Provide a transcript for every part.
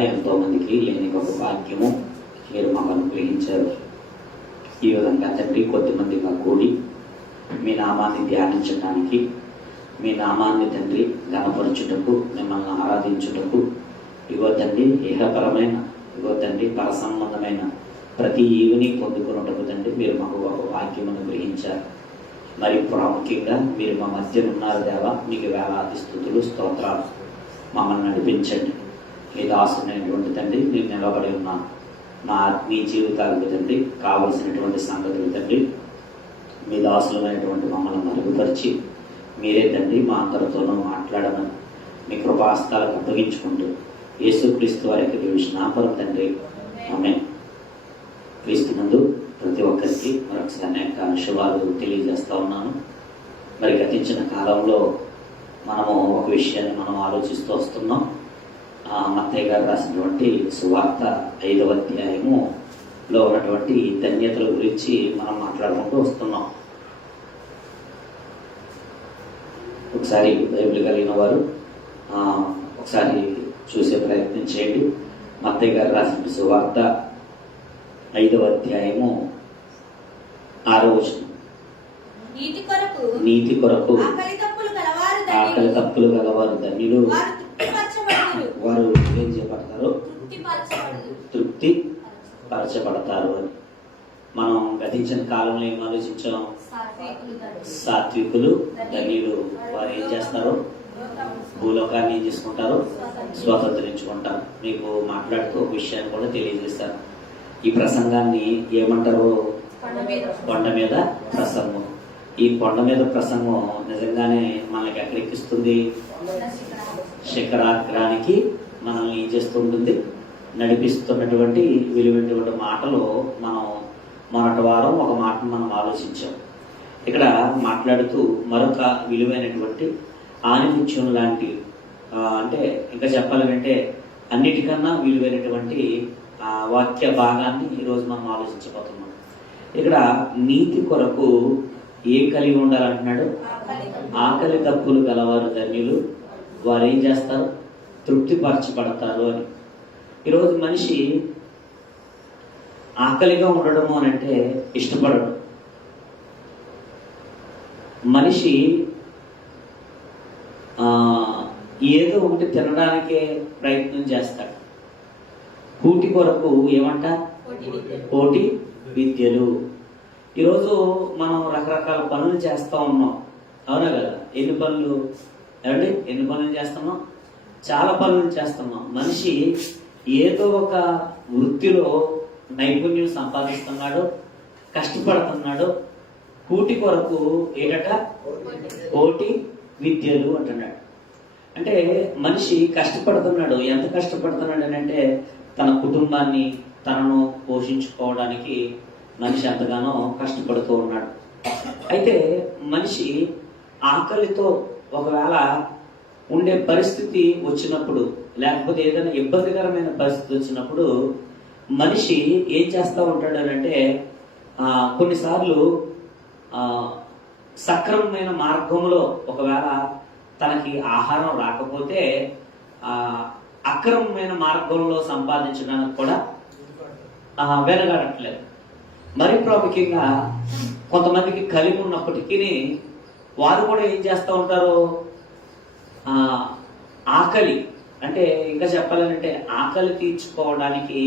ఎంతో మందికి లేని ఒక భాగ్యము మీరు మాకు అనుగ్రహించారు. ఈ విధంగా తండ్రి కొద్దిమందిగా కూడి మీ నామాన్ని ధ్యానించడానికి, మీ నామాన్ని తండ్రి ఘనపరచుటకు, మిమ్మల్ని ఆరాధించుటకు ఇగో తండ్రి ఇహపరమైన ఇగో తండ్రి పరసంబంధమైన ప్రతి ఈవిని పొందుకున్నటకు తండ్రి మీరు మాకు ఒక భాగ్యం అనుగ్రహించారు. మరి ప్రాముఖ్యంగా మీరు మా మధ్య ఉన్నారు దేవా, మీకు వేలాది స్తుతులు స్తోత్రాలు. మమ్మల్ని నడిపించండి. మీ దాసునైనటువంటి తండ్రి మీరు నిలబడి ఉన్నాను. మా ఆత్మీయ జీవితాలకు తండ్రి కావలసినటువంటి సంగతులు తండ్రి మీ దాసులమైనటువంటి మమ్మల్ని మరుగుపరిచి మీరే తండ్రి మా అందరితోనూ మాట్లాడమని మీ కృపాస్తాలకు అప్పగించుకుంటూ యేసుక్రీస్తు వారికి విష్ణాపరం తండ్రి ఆమేన్. క్రీస్తునందు ప్రతి ఒక్కరికి మరొకసారి అనేక శుభాలు తెలియజేస్తా ఉన్నాను. మరి గతించిన కాలంలో మనము ఒక విషయాన్ని మనం ఆలోచిస్తూ వస్తున్నాం. మత్తయ్య గారు రాసినటువంటి సువార్త 5వ అధ్యాయములో ఉన్నటువంటి ధన్యతల గురించి మనం మాట్లాడుకుంటూ వస్తున్నాం. ఒకసారి బైబిల్ కలిగిన వారు ఒకసారి చూసే ప్రయత్నం చేయండి. మత్తయ్య గారు రాసిన సువార్త 5వ అధ్యాయము 6వ వచనం. నీతి కొరకు ఆకలి తప్పులు గలవారు ధన్యులు, వారు ఏం చేపడతారు? తృప్తి పరచబడతారు అని మనం గతించిన కాలంలో ఏం ఆలోచించాం? సాత్వికులు ధన్యులు, వారు ఏం చేస్తారు? భూలోకాన్ని ఏం చేసుకుంటారు? స్వతంత్రించుకుంటారు. మీకు మాట్లాడుతూ ఒక విషయాన్ని కూడా తెలియజేశారు. ఈ ప్రసంగాన్ని ఏమంటారు? కొండ మీద ప్రసంగం. ఈ కొండ మీద ప్రసంగం నిజంగానే మనకి ఎక్కడెక్కిస్తుంది? శిఖరాగ్రానికి మనల్ని ఏం చేస్తుంటుంది? నడిపిస్తున్నటువంటి విలువైనటువంటి మాటలు మనం మొన్నటి వారం ఒక మాటను మనం ఆలోచించాం. ఇక్కడ మాట్లాడుతూ మరొక విలువైనటువంటి ఆనిముత్యం లాంటి, అంటే ఇంకా చెప్పాలంటే అన్నిటికన్నా విలువైనటువంటి వాక్య భాగాన్ని ఈరోజు మనం ఆలోచించబోతున్నాం. ఇక్కడ నీతి కొరకు ఏం కలిగి ఉండాలంటున్నాడు? ఆకలి తప్పులు గలవారు ధన్యులు, వారు ఏం చేస్తారు? తృప్తిపరచబడతారు అని. ఈరోజు మనిషి ఆకలిగా ఉండడము అని అంటే ఇష్టపడడు. మనిషి ఏదో ఒకటి తినడానికే ప్రయత్నం చేస్తాడు. కూటి కొరకు ఏమంట? కోటి విద్యలు. ఈరోజు మనం రకరకాల పనులు చేస్తూ ఉన్నాం, అవునా కదా? ఎన్ని పనులు ఏమండి? ఎన్ని పనులు చేస్తున్నాం? చాలా పనులు చేస్తున్నాం. మనిషి ఏదో ఒక వృత్తిలో నైపుణ్యం సంపాదిస్తున్నాడు, కష్టపడుతున్నాడు. కూటి కొరకు ఏటట? కోటి విద్యలు అంటున్నాడు. అంటే మనిషి కష్టపడుతున్నాడు. ఎంత కష్టపడుతున్నాడు అని అంటే తన కుటుంబాన్ని, తనను పోషించుకోవడానికి మనిషి ఎంతగానో కష్టపడుతూ ఉన్నాడు. అయితే మనిషి ఆకలితో ఒకవేళ ఉండే పరిస్థితి వచ్చినప్పుడు, లేకపోతే ఏదైనా ఇబ్బందికరమైన పరిస్థితి వచ్చినప్పుడు మనిషి ఏం చేస్తూ ఉంటాడు అంటే కొన్నిసార్లు సక్రమమైన మార్గంలో ఒకవేళ తనకి ఆహారం రాకపోతే అక్రమమైన మార్గంలో సంపాదించడానికి కూడా వెనగాడట్లేదు. మరి ప్రాముఖ్యంగా కొంతమందికి కలిగి ఉన్నప్పటికీ వారు కూడా ఏం చేస్తూ ఉంటారు? ఆకలి అంటే ఇంకా చెప్పాలంటే ఆకలి తీర్చుకోవడానికి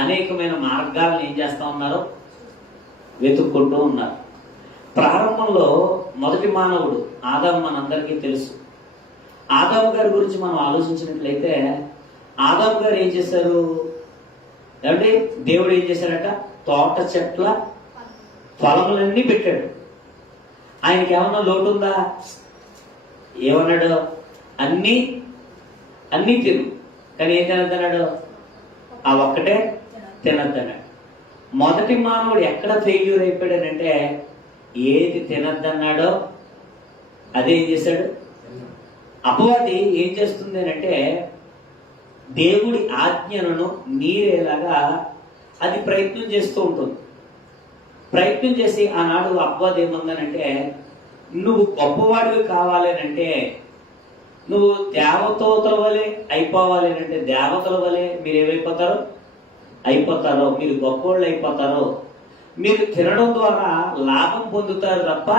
అనేకమైన మార్గాలను ఏం చేస్తూ ఉన్నారు? వెతుక్కుంటూ ఉన్నారు. ప్రారంభంలో మొదటి మానవుడు ఆదాము మనందరికీ తెలుసు. ఆదాము గారి గురించి మనం ఆలోచించినట్లయితే ఆదాము గారు ఏం చేశారు? ఏమంటే దేవుడు ఏం చేశాడట? తోట చెట్ల ఫలములన్నీ పెట్టాడు. ఆయనకి ఏమన్నా లోటు ఉందా? ఏమన్నాడు? అన్నీ తిను, కానీ ఏం తినద్దన్నాడు? ఆ ఒక్కటే తినద్దన్నాడు. మొదటి మానవుడు ఎక్కడ ఫెయిల్యూర్ అయిపోయాడనంటే ఏది తినద్దన్నాడో అదే ఏం చేశాడు? అపవాది ఏం చేస్తుంది అంటే దేవుడి ఆజ్ఞలను మీరేలాగా అది ప్రయత్నం చేస్తూ ఉంటుంది. ప్రయత్నం చేసి ఆనాడు అపవాది ఏముందనంటే నువ్వు గొప్పవాడివి కావాలనంటే నువ్వు దేవతల వలె అయిపోవాలి అంటే దేవతల వలె మీరు ఏమైపోతారు? అయిపోతారో, మీరు గొప్పోళ్ళు అయిపోతారో. మీరు తినడం ద్వారా లాభం పొందుతారు తప్ప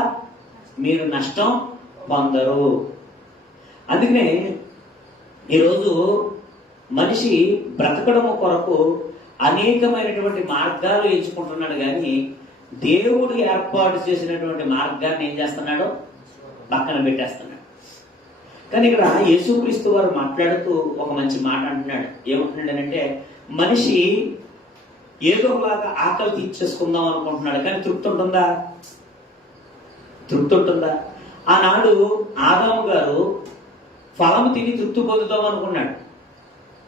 మీరు నష్టం పొందరు. అందుకనే ఈరోజు మనిషి బ్రతకడము కొరకు అనేకమైనటువంటి మార్గాలు ఎంచుకుంటున్నాడు, కానీ దేవుడు ఏర్పాటు చేసినటువంటి మార్గాన్ని ఏం చేస్తున్నాడు? పక్కన పెట్టేస్తున్నాడు. కానీ ఇక్కడ యేసుక్రీస్తు వారు మాట్లాడుతూ ఒక మంచి మాట అంటున్నాడు. ఏమంటున్నాడనంటే, మనిషి ఏదోలాగా ఆకలి తీర్చేసుకుందాం అనుకుంటున్నాడు, కానీ తృప్తి ఉంటుందా? తృప్తి ఉంటుందా? ఆనాడు ఆదాము గారు ఫలము తిని తృప్తి పొందుతాం అనుకున్నాడు.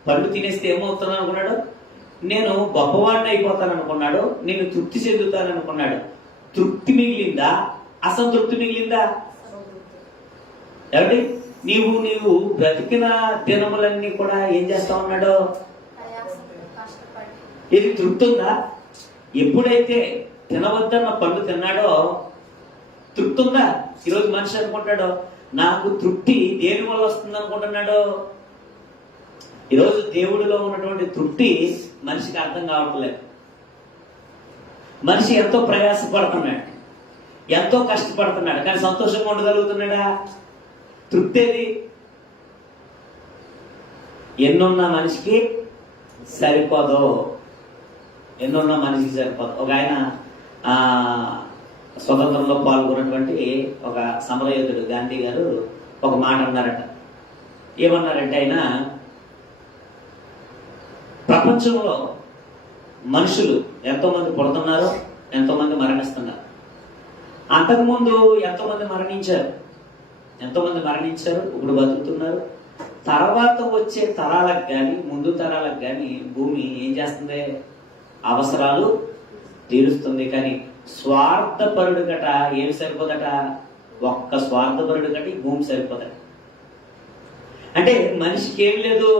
పళ్ళు తినేస్తే ఏమవుతుంది అనుకున్నాడు? నేను గొప్పవాడిని అయిపోతాను అనుకున్నాడు. నేను తృప్తి చెందుతాను అనుకున్నాడు. తృప్తి మిగిలిందా? అసంతృప్తి మిగిలిందా? ఏమండి, నీవు బ్రతికిన దినములన్నీ కూడా ఏం చేస్తా ఉన్నాడు? ఇది తృప్తి ఉందా? ఎప్పుడైతే తినవద్దన్న పండు తిన్నాడో తృప్తి ఉందా? ఈరోజు మనిషి అనుకుంటాడు, నాకు తృప్తి దేని వల్ల వస్తుంది అనుకుంటున్నాడు. ఈరోజు దేవుడిలో ఉన్నటువంటి తృప్తి మనిషికి అర్థం కావట్లేదు. మనిషి ఎంతో ప్రయాసపడుతున్నాడు, ఎంతో కష్టపడుతున్నాడు, కానీ సంతోషంగా ఉండగలుగుతున్నాడా? తృప్తి ఏది? ఎన్నున్న మనిషికి సరిపోదు. ఎన్నున్న మనిషికి సరిపోదు. ఒక ఆయన స్వతంత్రంలో పాల్గొన్నటువంటి ఒక సమరయోధుడు గాంధీ గారు ఒక మాట అన్నారట. ఏమన్నారంటే, ఆయన ప్రపంచంలో మనుషులు ఎంతోమంది పుడుతున్నారు, ఎంతోమంది మరణిస్తున్నారు. అంతకుముందు ఎంతోమంది మరణించారు, ఇప్పుడు బతుకుతున్నారు. తర్వాత వచ్చే తరాలకు కానీ ముందు తరాలకు కానీ భూమి ఏం చేస్తుంది? అవసరాలు తీరుస్తుంది. కానీ స్వార్థపరుడు గట ఏమి సరిపోదట? ఒక్క స్వార్థపరుడు గట ఈ భూమి సరిపోదట. అంటే మనిషికి ఏం లేదు,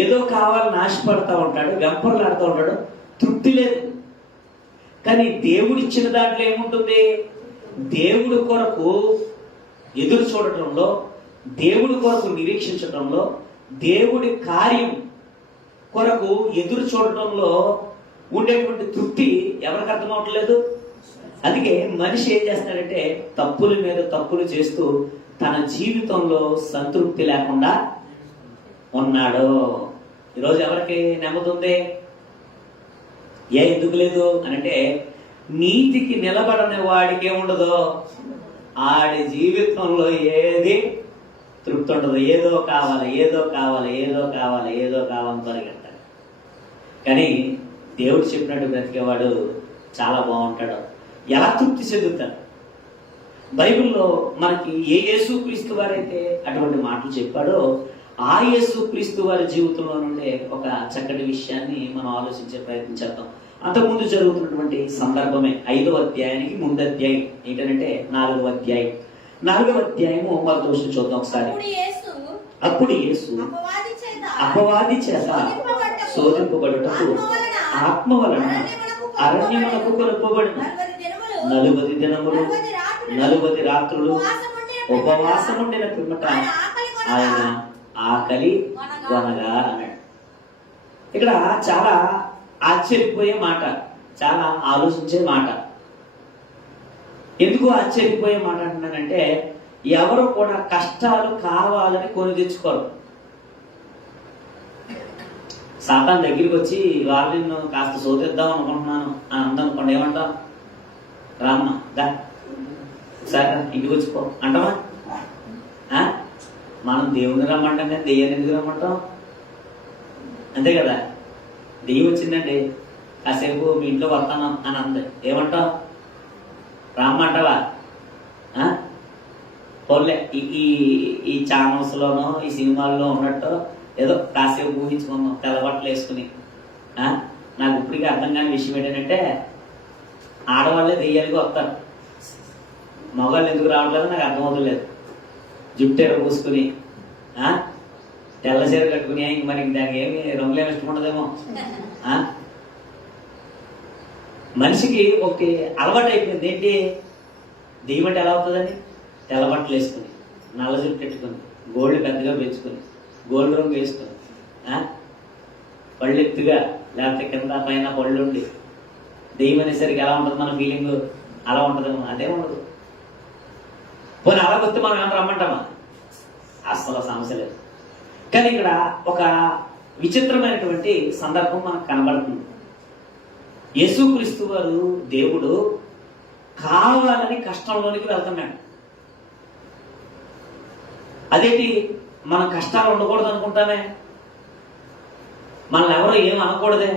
ఏదో కావాలని ఆశపడతా ఉంటాడు, వెంపర్లాడుతూ ఉంటాడు, తృప్తి లేదు. కానీ దేవుడిచ్చిన దాంట్లో ఏముంటుంది? దేవుడి కొరకు ఎదురు చూడటంలో, దేవుడి కొరకు నిరీక్షించడంలో, దేవుడి కార్యం కొరకు ఎదురు చూడటంలో ఉండేటువంటి తృప్తి ఎవరికి అర్థం అవట్లేదు. అందుకే మనిషి ఏం చేస్తాడంటే తప్పుల మీద తప్పులు చేస్తూ తన జీవితంలో సంతృప్తి లేకుండా ఉన్నాడు. ఈరోజు ఎవరికి నెమ్మది? ఎందుకు లేదు అనంటే, నీతికి నిలబడని వాడికి ఏముండదు, ఆడి జీవితంలో ఏది తృప్తి ఉండదు. ఏదో కావాలని పరిగెడతాడు. కానీ దేవుడు చెప్పినట్టు బ్రతికేవాడు చాలా బాగుంటాడు. ఎలా తృప్తి చెందుతాడు? బైబిల్లో మనకి ఏ యేసుక్రీస్తు వారైతే అటువంటి మాటలు చెప్పాడో ఆ యేసుక్రీస్తు వారి జీవితంలో నుండే ఒక చక్కటి విషయాన్ని మనం ఆలోచించే ప్రయత్నం చేద్దాం. అంతకుముందు జరుగుతున్నటువంటి సందర్భమే 5వ అధ్యాయానికి ముందు అధ్యాయం ఏంటంటే 4వ అధ్యాయం. 4వ అధ్యాయము మొదటి వచనం చూద్దాం ఒకసారి. అప్పుడు యేసు అపవాది చేత శోధింపబడుటకు ఆత్మ వలన అరణ్యమునకు కొనుక్కోబడిన 40 దినములు 40 రాత్రులు ఉపవాసం ఉండిన పిమ్మట ఆయన ఆకలి కొనగా అన్నాడు. ఇక్కడ చాలా ఆశ్చర్యపోయే మాట, చాలా ఆలోచించే మాట. ఎందుకు ఆశ్చర్యపోయే మాట అంటున్నానంటే, ఎవరు కూడా కష్టాలు కావాలని కొని తెచ్చుకోరు. సాతాన్ దగ్గరికి వచ్చి వాళ్ళు నిన్ను కాస్త శోధిద్దాం అనుకుంటున్నాను అని అందనుకోండి, ఏమంటాం? రామ్మా దా సరే ఇంటికి వచ్చిపో అంటామా? మనం దేవుని రమ్మంటాం కానీ దెయ్యాన్ని ఎందుకు రమ్మంటాం? అంతే కదా. దెయ్యం వచ్చిందండి, కాసేపు మీ ఇంట్లో వస్తాను అని అంది, ఏమంటావు? రామ్మంటావా? పోలే ఈ ఛానల్స్లోనో ఈ సినిమాల్లో ఉన్నట్టు ఏదో కాసేపు ఊహించుకున్నాం తెల్లబట్టలు వేసుకుని. నాకు ఇప్పటికీ అర్థం కాని విషయం ఏంటంటే, ఆడవాళ్ళే దెయ్యానికి వస్తారు, మగవాళ్ళు ఎందుకు రావట్లేదు నాకు అర్థమవుతలేదు. జుట్టెర పూసుకుని తెల్ల చీర కట్టుకుని ఇంక మరి దానికి ఏమి రంగులేమి ఇష్టం ఉండదేమో. మనిషికి ఒకటి అలవాటు అయిపోయింది. ఏంటి దెయ్యం అంటే ఎలా అవుతుందని? తెల్ల బట్టలు వేసుకుని నల్ల జుట్టు పెట్టుకుని గోల్డ్ పెద్దగా పెంచుకొని, గోల్డ్ రంగు వేసుకొని, పళ్ళు ఎత్తుగా, లేకపోతే కింద పైన పళ్ళు ఉండి, దెయ్యం అనేసరికి ఎలా ఉంటుంది మన ఫీలింగ్? అలా ఉంటుంది. అదే ఉండదు. పోనీ అలా వస్తే మనం ఏమన్నా రమ్మంటామా? అస్సలు సమస్య లేదు. కానీ ఇక్కడ ఒక విచిత్రమైనటువంటి సందర్భం మనకు కనబడుతుంది. యేసుక్రీస్తు వారు దేవుడు కావాలని కష్టంలోనికి వెళ్తున్నాడు. అదేంటి, మనం కష్టాలు ఉండకూడదు అనుకుంటామే, మనల్ని ఎవరు ఏం అనకూడదే,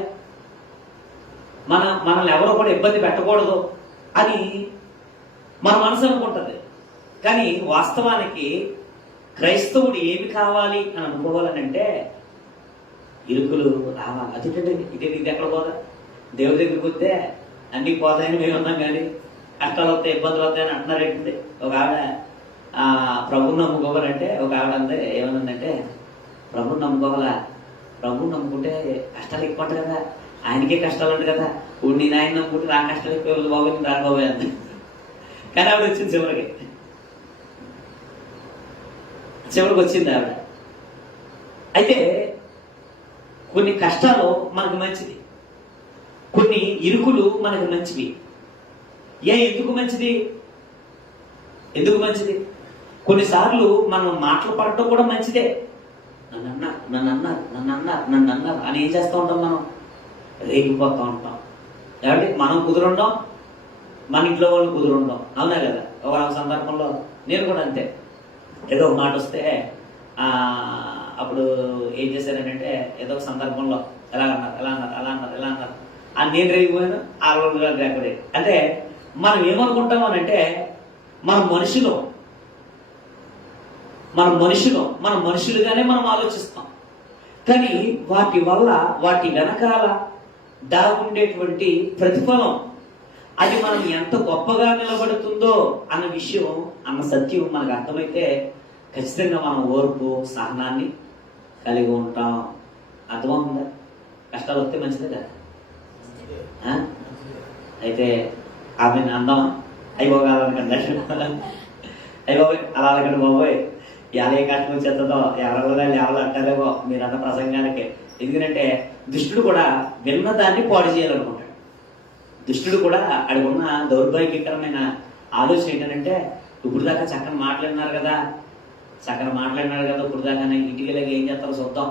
మనల్ని ఎవరో కూడా ఇబ్బంది పెట్టకూడదు అని మన మనసు అనుకుంటుంది. కానీ వాస్తవానికి క్రైస్తవుడు ఏమి కావాలి అని అనుకోవాలని అంటే ఇరుకులు రావాలి. అదేంటంటే ఇది ఎక్కడ పోదా? దేవుడి దగ్గరికి వస్తే అన్నీ పోతాయని మేము ఉన్నాం, కానీ కష్టాలు వస్తాయి, ఇబ్బందులు వస్తాయని అంటున్నారేంటి? ఒక ఆవిడ ప్రభువుని నమ్ముకోవాలంటే, ఒక ఆవిడ అంతే ఏమనుందంటే, ప్రభువుని నమ్ముకోవాలా, ప్రభువుని నమ్ముకుంటే కష్టాలు ఎక్కువ ఉంటాయి కదా, ఆయనకే కష్టాలు ఉంటాయి కదా, ఇప్పుడు నేను ఆయన నమ్ముకుంటే నా కష్టాలు ఎక్కువ బాబు, నేను రాకపోయా అంతే. కానీ ఆవిడ వచ్చింది చివరికి వచ్చింది ఆవిడ. అయితే కొన్ని కష్టాలు మనకు మంచిది, కొన్ని ఇరుకులు మనకు మంచివి. ఎందుకు మంచిది? ఎందుకు మంచిది? కొన్నిసార్లు మనం మాటలు పడటం కూడా మంచిదే. నన్ను అన్నారు అని ఏం చేస్తూ ఉంటాం? మనం రేగిపోతూ ఉంటాం. కాబట్టి మనం కుదురుండం, మన ఇంట్లో వాళ్ళు కుదురుండం. అవునా కదా? ఒక సందర్భంలో నేను కూడా అంతే, ఏదో ఒక మాట వస్తే అప్పుడు ఏం చేశానంటే, ఏదో ఒక సందర్భంలో ఎలా అన్నారు అని నేను రేగిపోయాను. ఆ రోజు రేపడే. అంటే మనం ఏమనుకుంటాం అని అంటే, మన మనుషులుగానే మనం ఆలోచిస్తాం. కానీ వాటి వల్ల, వాటి వెనకాల దాగుండేటువంటి ప్రతిఫలం, అది మనం ఎంత గొప్పగా నిలబడుతుందో అన్న విషయం, అన్న సత్యం మనకు అర్థమైతే ఖచ్చితంగా మనం ఓర్పు, సహనాన్ని కలిగి ఉంటాం. అర్థమవుతుందా? కష్టాలు వస్తే మంచిదే కదా. అయితే ఆమె అందామా? అయిపోగలనుకండి, అయిపోయి అలా అనకండి బాబోయ్, ఎలా ఏ కష్టం వచ్చేస్తుందో, ఎవరు అంటారేమో మీరన్న ప్రసంగానికి. ఎందుకంటే దుష్టుడు కూడా విన్నదాన్ని పాడు చేయాలనుకుంటాడు. దుష్టుడు కూడా అడుగున్న దౌర్భాగ్యకరమైన ఆలోచన ఏంటంటే, ఇప్పుడు దాకా చక్కని మాట్లాడినారు కదా, ఇప్పుడు దాకా ఇంటికి వెళ్ళి ఏం చేస్తారో చూద్దాం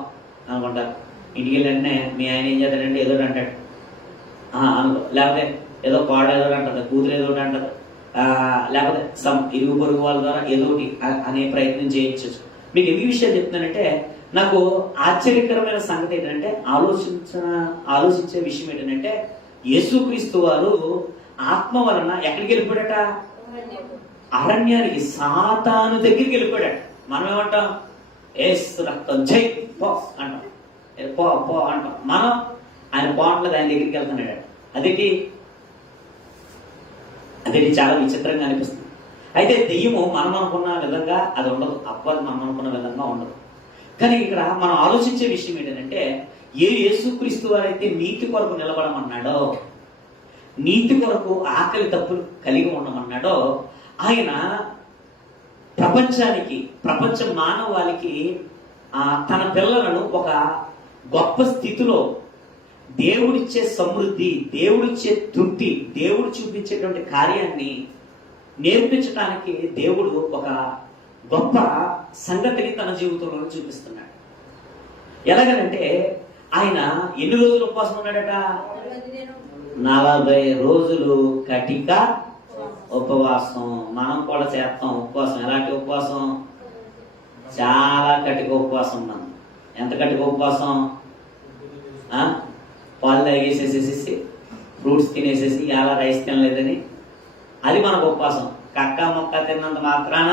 అనుకుంటారు. ఇంటికి వెళ్ళంటే మీ ఆయన ఏం చేస్తాడంటే ఏదో అంటాడు అనుకో, లేకపోతే ఏదో పాడు ఏదో అంటది, కూతురు ఏదో అంటది, లేకపోతే ఇరుగు పొరుగు వాళ్ళ ద్వారా ఏదో ఒకటి అనే ప్రయత్నం చేయొచ్చు. మీకు ఎన్ని విషయాలు చెప్తున్నానంటే, నాకు ఆశ్చర్యకరమైన సంగతి ఏంటంటే, ఆలోచించే విషయం ఏంటంటే, యేసుక్రీస్తు వారు ఆత్మ వలన ఎక్కడికి వెళ్ళిపోయాడట? అరణ్యానికి, సాతాను దగ్గరికి వెళ్ళిపోయాడట. మనం ఏమంటాం? ఏసు రక్తం జై పో అంటాం, పో అంటాం. మనం ఆయన పోవట్లేదు, ఆయన దగ్గరికి వెళ్తున్నాడు. అదేంటి చాలా విచిత్రంగా అనిపిస్తుంది. అయితే దెయ్యము మనం అనుకున్న విధంగా అది ఉండదు, అపవాది మనం అనుకున్న విధంగా ఉండదు. కానీ ఇక్కడ మనం ఆలోచించే విషయం ఏంటంటే, యేసుక్రీస్తు వారైతే నీతి కొరకు నిలబడమన్నాడో, నీతి కొరకు ఆకలి తప్పులు కలిగి ఉండమన్నాడో, ఆయన ప్రపంచ మానవాళికి తన పిల్లలను ఒక గొప్ప స్థితిలో, దేవుడిచ్చే సమృద్ధి, దేవుడిచ్చే తృప్తి, దేవుడు చూపించేటువంటి కార్యాన్ని నేర్పించడానికి దేవుడు ఒక గొప్ప సంగతిని తన జీవితంలో చూపిస్తున్నాడు. ఎలాగనంటే, ఆయన ఎన్ని రోజులు ఉపవాసం ఉన్నాడట? 40 రోజులు కటిక ఉపవాసం. మనం కూడా చేస్తాం ఉపవాసం. ఎలాంటి ఉపవాసం? చాలా కటిక ఉపవాసం. మనం ఎంత కటిక ఉపవాసం? పాలు తాగేసేసేసి, ఫ్రూట్స్ తినేసేసి, ఇలా రైస్ తినలేదని అది మనకు ఉపవాసం. కక్క మొక్క తిన్నంత మాత్రాన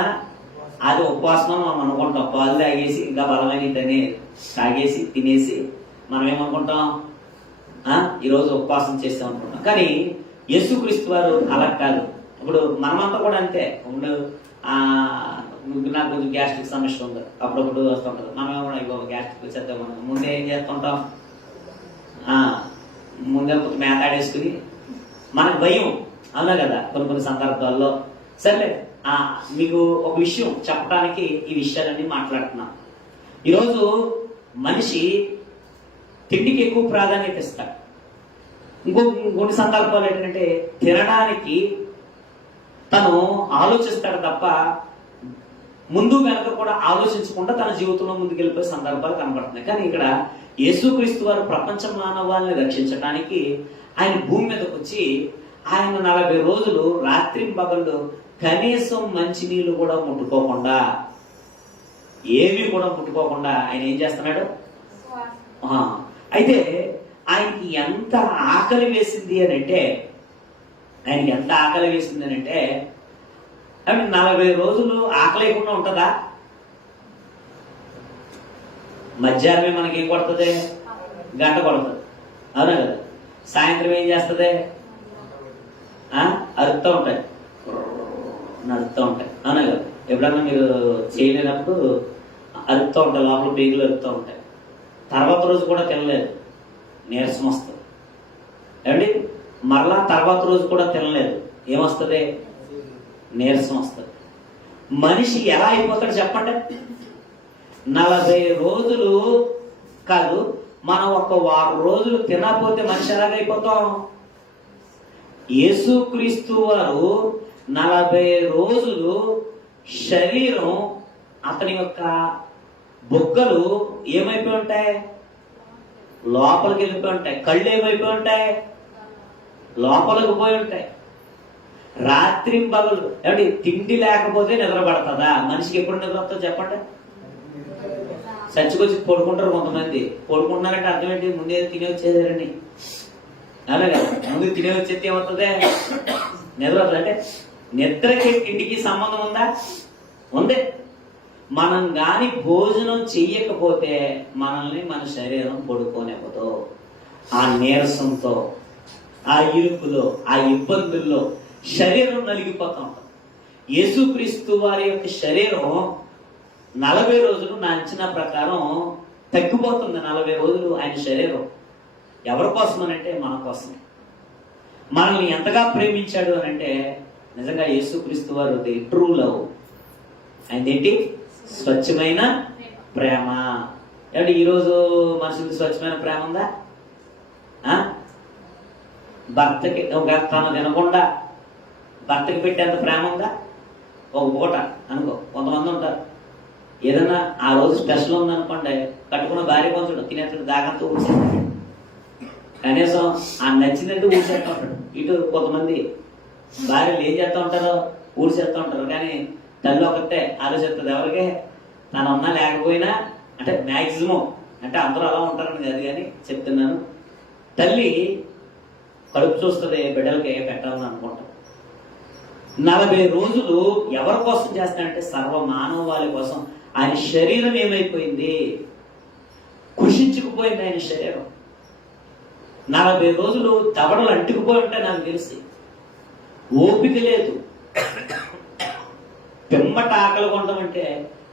అది ఉపవాసం మనం అనుకుంటాం. పాలు తాగేసి, ఇంకా బలమైన తాగేసి తినేసి మనం ఏమనుకుంటాం? ఈరోజు ఉపవాసం చేస్తాం అనుకుంటాం. కానీ యేసుక్రీస్తు వారు అలా కాదు. ఇప్పుడు మనమంతా కూడా అంతే. నాకు కొంచెం గ్యాస్ట్రిక్ సమస్య ఉంది, అప్పుడప్పుడు వస్తుంటుంది. మనం ఏమో గ్యాస్ట్రిక్ వచ్చేద్దాం, ముందే ఏం చేస్తుంటాం? ముందే మేతాడేసుకుని, మనకు భయం, అవునా కదా? కొన్ని సందర్భాల్లో సరే మీకు ఒక విషయం చెప్పడానికి ఈ విషయాలన్నీ మాట్లాడుతున్నాను. ఈరోజు మనిషి తిండికి ఎక్కువ ప్రాధాన్యత ఇస్తాడు. కొన్ని సందర్భాలు ఏంటంటే తినడానికి తను ఆలోచిస్తాడు తప్ప ముందు వెనక కూడా ఆలోచించకుండా తన జీవితంలో ముందుకెళ్ళిపోయే సందర్భాలు కనబడుతున్నాయి. కానీ ఇక్కడ యేసుక్రీస్తు వారు ప్రపంచ మానవాళ్ళని రక్షించడానికి ఆయన భూమి మీదకి వచ్చి ఆయన 40 రోజులు రాత్రి పగళ్ళు కనీసం మంచినీళ్ళు కూడా ముట్టుకోకుండా, ఏవి కూడా ముట్టుకోకుండా ఆయన ఏం చేస్తున్నాడు? అయితే ఆయనకి ఎంత ఆకలి వేసింది అని అంటే, ఆయనకి ఎంత ఆకలి వేసింది అని అంటే, 40 రోజులు ఆకలి లేకుండా ఉంటుందా? మధ్యాహ్నమే మనకి ఏం కొడుతుంది? గంట కొడుతుంది, అవునా కదా? సాయంత్రం ఏం చేస్తుంది? అరుస్తూ ఉంటాయి, నడుస్తూ ఉంటాయి, అవునా కదా? ఎప్పుడన్నా మీరు చేయలేనప్పుడు అరుస్తూ ఉంటాయి, లోపల పేగులు అరుస్తూ ఉంటాయి. తర్వాత రోజు కూడా తినలేదు, నీరసం వస్తుంది. ఏమండి, మరలా తర్వాత రోజు కూడా తినలేదు, ఏమొస్తుంది? నీరసం వస్తుంది. మనిషి ఎలా అయిపోతాడు చెప్పండి? 40 రోజులు కాదు, మనం ఒక వారం రోజులు తినకపోతే మనిషి ఎలాగైపోతాం? యేసుక్రీస్తు వారు 40 రోజులు శరీరం, అతని యొక్క బొగ్గలు ఏమైపోయి ఉంటాయి? లోపలికి వెళ్ళిపోయి ఉంటాయి. కళ్ళు ఏమైపోయి ఉంటాయి? లోపలికి పోయి ఉంటాయి. రాత్రి పగలు ఏమంటే తిండి లేకపోతే నిద్ర పడుతుందా? మనిషికి ఎప్పుడు నిద్ర వస్తుందో చెప్పండి? చచ్చికొచ్చి పడుకుంటారు కొంతమంది. పడుకుంటున్నారంటే అర్థం ఏంటి? ముందే తినే వచ్చేదారని, అలాగే ముందు తినే వచ్చేది ఏమవుతుంది? నిద్ర వస్తుంది. అంటే నిద్రకి తిండికి సంబంధం ఉందా? ఉంది. మనం గాని భోజనం చెయ్యకపోతే మనల్ని మన శరీరం పడుకోనివ్వదు. ఆ నీరసంతో, ఆ ఇరుకులో, ఆ ఇబ్బందుల్లో శరీరం నలిగిపోతా ఉంటుంది. యేసుక్రీస్తు వారి యొక్క శరీరం 40 రోజులు నా అంచనా ప్రకారం తగ్గిపోతుంది. 40 రోజులు ఆయన శరీరం ఎవరి కోసం అనంటే మన కోసమే. మనల్ని ఎంతగా ప్రేమించాడు అనంటే నిజంగా యేసుక్రీస్తు వారు ది ట్రూ లవ్. ఆయనదేంటి? స్వచ్ఛమైన ప్రేమ. ఏమంటే ఈరోజు మనుషులకి స్వచ్ఛమైన ప్రేమ ఉందా? భర్తకి తను తినకుండా భర్తకి పెట్టేంత ప్రేమ ఉందా? ఒక పూట అనుకో. కొంతమంది ఉంటారు, ఏదన్నా ఆ రోజు స్పెషల్ ఉందనుకోండి, కట్టుకున్న భార్య కొంచెం తినేస్తాడు, దాకంతా ఊసేస్తాడు. కనీసం ఆ నచ్చినట్టు ఊసేస్తూ ఉంటాడు. ఇటు కొంతమంది భార్యలు ఏం చేస్తూ ఉంటారో ఊడిసేస్తూ ఉంటారు. కానీ తల్లి ఒకటే ఆలోచిస్తుంది, ఎవరికి? తను ఉన్నా లేకపోయినా, అంటే మ్యాక్సిమం, అంటే అందరూ అలా ఉంటారని కాదు కానీ చెప్తున్నాను. తల్లి కడుపు చూస్తుంది, బిడ్డలకి పెట్టాలని అనుకుంటాం. 40 రోజులు ఎవరి కోసం చేస్తాడంటే సర్వ మానవాళి కోసం. ఆయన శరీరం ఏమైపోయింది? కృషించుకుపోయింది ఆయన శరీరం. 40 రోజులు దవడలు అంటుకుపోయి ఉంటాయి నాకు తెలిసి. ఓపిక లేదు. పెంబట ఆకలి కొనడం అంటే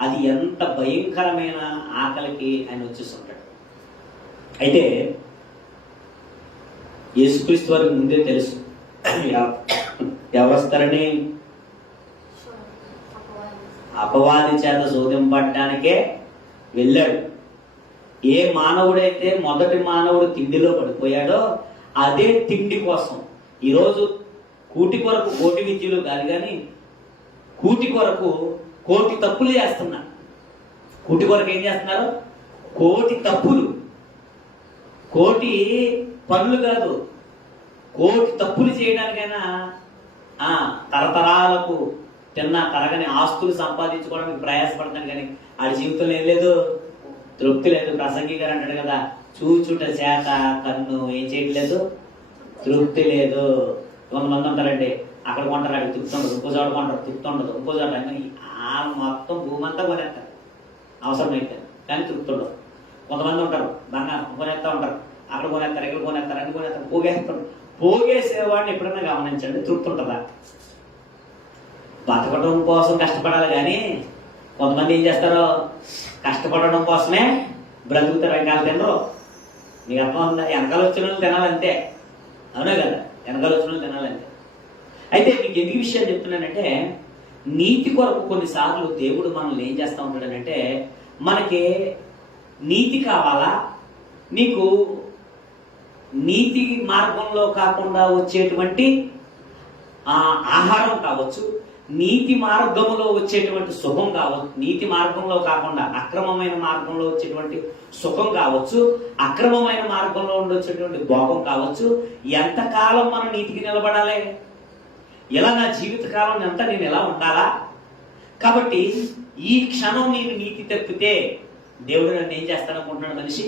అది ఎంత భయంకరమైన ఆకలికి ఆయన వచ్చేస్తుంటాడు. అయితే యేసుక్రీస్తు వారికి ముందే తెలుసు ఎవరు వస్తారని. అపవాది చేత శోధింపడానికే వెళ్ళాడు. ఏ మానవుడైతే మొదటి మానవుడు తిండిలో పడిపోయాడో అదే తిండి కోసం ఈరోజు కూటి కొరకు కోటి విద్యలు కాదు కానీ కూటి కొరకు కోటి తప్పులు చేస్తున్నారు. కూటి కొరకు ఏం చేస్తున్నారు? కోటి తప్పులు. కోటి పనులు కాదు, కోటి తప్పులు చేయడానికైనా తరతరాలకు తిన్న తరగని ఆస్తులు సంపాదించుకోవడానికి ప్రయాసపడతాను. కానీ ఆడి జీవితంలో ఏం లేదు, తృప్తి లేదు. ప్రసంగి గారు అంటాడు కదా, చూచుట చేత కన్ను ఏం చేయట్లేదు, తృప్తి లేదు. కొంతమంది ఉంటారండి, అక్కడ కొంటారు, అక్కడ తిప్పుతుండదు, ఇంకో చోట కొంటారు, తిప్పుతుండదు, ఇంకో చోట. ఆ మొత్తం భూమి అంతా కొనేస్తారు అవసరమైతే, కానీ తృప్తి ఉండదు. కొంతమంది ఉంటారు, బంగారం కొనేస్తూ ఉంటారు, అక్కడ కొనేస్తారు, ఇక్కడ కొనేస్తారు, అన్ని కొనేస్తారు, పోగేస్తారు. పోగేసేవాడిని ఎప్పుడైనా గమనించండి, తృప్తి ఉంటుందా? బతకడం కోసం కష్టపడాలి కానీ కొంతమంది ఏం చేస్తారో కష్టపడడం కోసమే బ్రతుకుతారు, వెనకాల తినరు. మీకు అర్థం ఉందా? వెనకాల వచ్చిన వాళ్ళు తినాలంతే, అవునా కదా? వెనకాల వచ్చిన వాళ్ళు తినాలంతే. అయితే మీకు ఎందుకు విషయాలు చెప్తున్నానంటే నీతి కొరకు కొన్నిసార్లు దేవుడు మనల్ని ఏం చేస్తూ ఉంటాడనంటే, మనకి నీతి కావాలా, నీకు నీతి మార్గంలో కాకుండా వచ్చేటువంటి ఆహారం కావచ్చు, నీతి మార్గంలో వచ్చేటువంటి సుఖం కావచ్చు, నీతి మార్గంలో కాకుండా అక్రమమైన మార్గంలో వచ్చేటువంటి సుఖం కావచ్చు, అక్రమమైన మార్గంలో వచ్చేటువంటి భోగం కావచ్చు. ఎంతకాలం మనం నీతికి నిలబడాలి? ఎలా నా జీవితకాలం అంతా నేను ఎలా ఉండాలా? కాబట్టి ఈ క్షణం నేను నీతి తప్పితే దేవుడు నన్ను ఏం చేస్తాడనుకుంటున్నాడు మనిషి?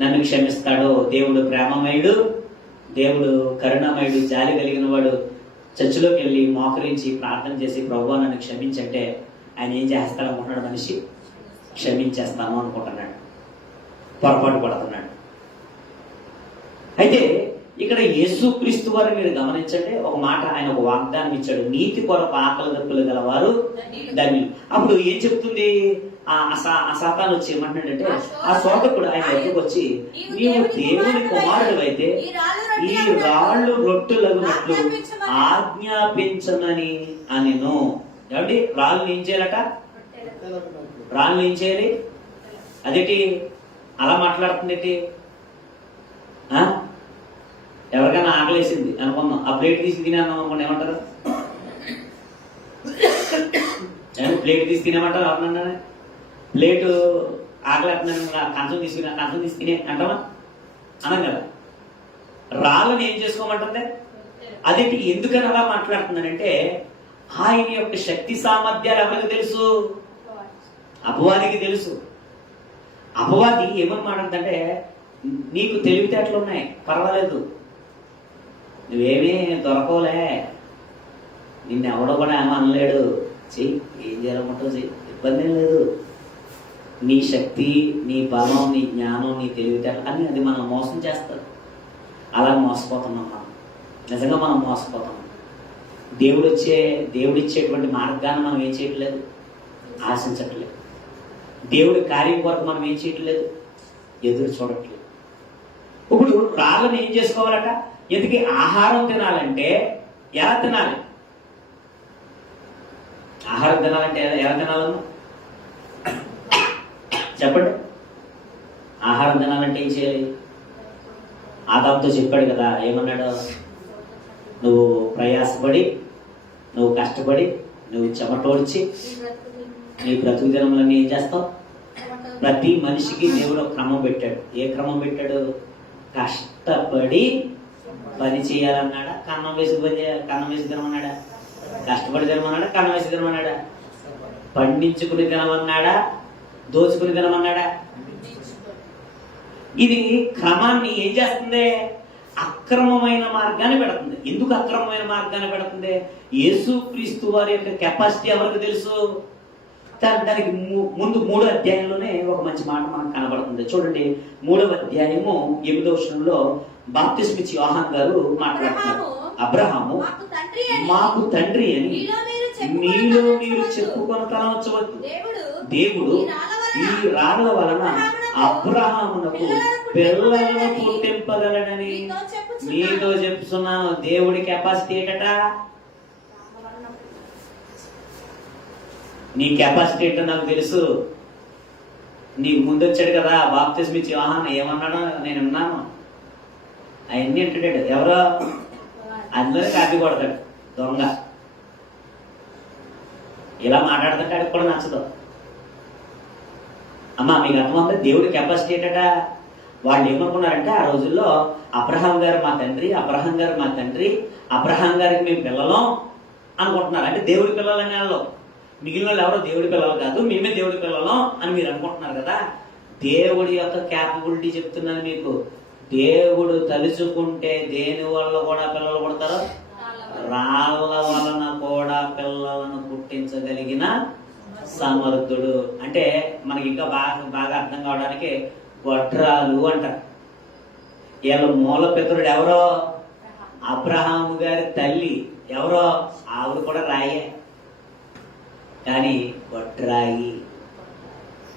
నన్ను క్షమిస్తాడు. దేవుడు ప్రేమమయుడు, దేవుడు కరుణమయుడు, జాలి కలిగిన వాడు. చర్చిలోకి వెళ్ళి మోకరించి ప్రార్థన చేసి ప్రభువా నన్ను క్షమించంటే ఆయన ఏం చేస్తాడు అనుకుంటున్నాడు మనిషి? క్షమించేస్తాను అనుకుంటున్నాడు, పొరపాటు పడుతున్నాడు. అయితే ఇక్కడ యేసుక్రీస్తు వారు మీరు గమనించండి, ఒక మాట ఆయన ఒక వాగ్దానం ఇచ్చాడు, నీతి కొరకు ఆకలి దప్పులు గలవారు ధన్యులు. అప్పుడు ఏం చెప్తుంది ఆ సాతాను వచ్చి ఏమంటున్నాడంటే, ఆ శోధకుడు ఆయన దగ్గరకు వచ్చి, నీవు దేవుని కుమారుడు అయితే ఈ రాళ్ళు రొట్టెలగునట్లు ఆజ్ఞాపించమని అనెను. ఏమండి, రాళ్ళు ఏం చేయాలట? రాళ్ళు ఏం చేయాలి? అదేంటి అలా మాట్లాడుతుంది? ఎవరికైనా ఆకలేసింది అనుకుందాం, ఆ ప్లేట్ తీసి తినేద్దాం అనుకోండి, ఏమంటారు? ప్లేట్ తీసి తినేమంటారు? అవునండి, ప్లేటు ఆకలేస్తున్నాను, కంచం తీసి తినే అంటామా? అనం కదా. రాళ్ళని ఏం చేసుకోమంటుంది? అదేంటి ఎందుకని అలా మాట్లాడుతున్నానంటే, ఆయన యొక్క శక్తి సామర్థ్యాలు ఎవరికి తెలుసు? అపవాదికి తెలుసు. అపవాది ఏమని మాట్లాడుతుందంటే, నీకు తెలివితేటలు ఉన్నాయి, పర్వాలేదు, నువ్వేమీ దొరకవులే, నిన్ను ఎవడో కూడా ఏమో అనలేడు, చెయ్యి, ఏం చేయాలనుకుంటావు చెయ్యి, ఇబ్బంది ఏం లేదు, నీ శక్తి, నీ బలం, నీ జ్ఞానం, నీ తెలివితేటలు అన్నీ అది మనం మోసం చేస్తారు. అలా మోసపోతున్నాం మనం, నిజంగా మనం మోసపోతాం. దేవుడిచ్చేటువంటి మార్గాన్ని మనం ఏం చేయట్లేదు, ఆశించట్లేదు. దేవుడి కార్యం కొరకు మనం ఏం చేయట్లేదు, ఎదురు చూడట్లేదు. ఇప్పుడు రాళ్ళని ఏం చేసుకోవాలట? ఎందుకు ఆహారం తినాలంటే ఎలా తినాలి? ఆహారం తినాలంటే ఎలా తినాలన్నా చెప్పండి. ఆహారం తినాలంటే ఏం చేయాలి? ఆదాముతో చెప్పాడు కదా, ఏమన్నాడు? నువ్వు ప్రయాసపడి, నువ్వు కష్టపడి, నువ్వు చెమటోడ్చి నీ బ్రతుకు దినములన్నీ ఏం చేస్తావు? ప్రతి మనిషికి దేవుడు ఒక క్రమం పెట్టాడు. ఏ క్రమం పెట్టాడు? కష్టపడి పని చేయాలన్నాడా? కన్నం వేసి తినమన్నాడా? కష్టపడి తినమన్నాడా? కన్నం వేసి తినమన్నాడా? పండించుకుని తినమన్నాడా? దోచుకుని తినమన్నాడా? ఇది క్రమాన్ని ఏం చేస్తుంది? అక్రమమైన మార్గాన్ని పెడుతుంది. ఎందుకు అక్రమమైన మార్గాన్ని పెడుతుంది? యేసుక్రీస్తు వారి యొక్క కెపాసిటీ ఎవరికి తెలుసు? దానికి ముందు 3వ అధ్యాయంలోనే ఒక మంచి మాట మనకు కనబడుతుంది. చూడండి, 3వ అధ్యాయము 8వ వచనంలో బాప్తిస్మిచ్చి యోహాను గారు మాట్లాడుతున్నారు. అబ్రహాము మాకు తండ్రి అని మీలో మీరు చెప్పుకొని తనవచ్చవద్దు. దేవుడు ఈ రాళ్ళ వలన అబ్రహామునకు పిల్లలను పుట్టింపగలడని మీతో చెప్తున్నాను. దేవుడి కెపాసిటీ ఏంటట? నీ కెపాసిటీ ఏంటో నాకు తెలుసు. నీకు ముందు వచ్చాడు కదా బాప్తిస్మిచ్చి యోహాను, ఏమన్నాడో నేను విన్నాను. అవన్నీ అంటాడు. ఎవరో అందరూ కాపీ కొడతాడు దొంగ. ఇలా మాట్లాడుతుంటే కూడా నచ్చదు. అమ్మా మీకు అర్థమవుతుంది దేవుడి కెపాసిటీ ఏంటట? వాళ్ళు ఏమనుకున్నారంటే, ఆ రోజుల్లో అబ్రహాం గారు మా తండ్రి, అబ్రహాం గారు మా తండ్రి, అబ్రహాం గారికి మేము పిల్లలం అనుకుంటున్నారు. అంటే దేవుడి పిల్లలని వాళ్ళు, మిగిలిన వాళ్ళు ఎవరో దేవుడి పిల్లలు కాదు, మేమే దేవుడి పిల్లలం అని మీరు అనుకుంటున్నారు కదా. దేవుడి యొక్క క్యాపబిలిటీ చెప్తున్నాను మీకు. దేవుడు తలుచుకుంటే దేని వల్ల కూడా పిల్లలు పుడతారు? రాళ్ళ వలన కూడా పిల్లలను పుట్టించగలిగిన సమర్థుడు. అంటే మనకి ఇంకా బాగా అర్థం కావడానికి గొడ్రాలు అంటారు. వీళ్ళ మూల పితరుడు ఎవరో? అబ్రహాము గారి తల్లి ఎవరో? ఆవిడ కూడా రాయే, కానీ గొడ్రాయి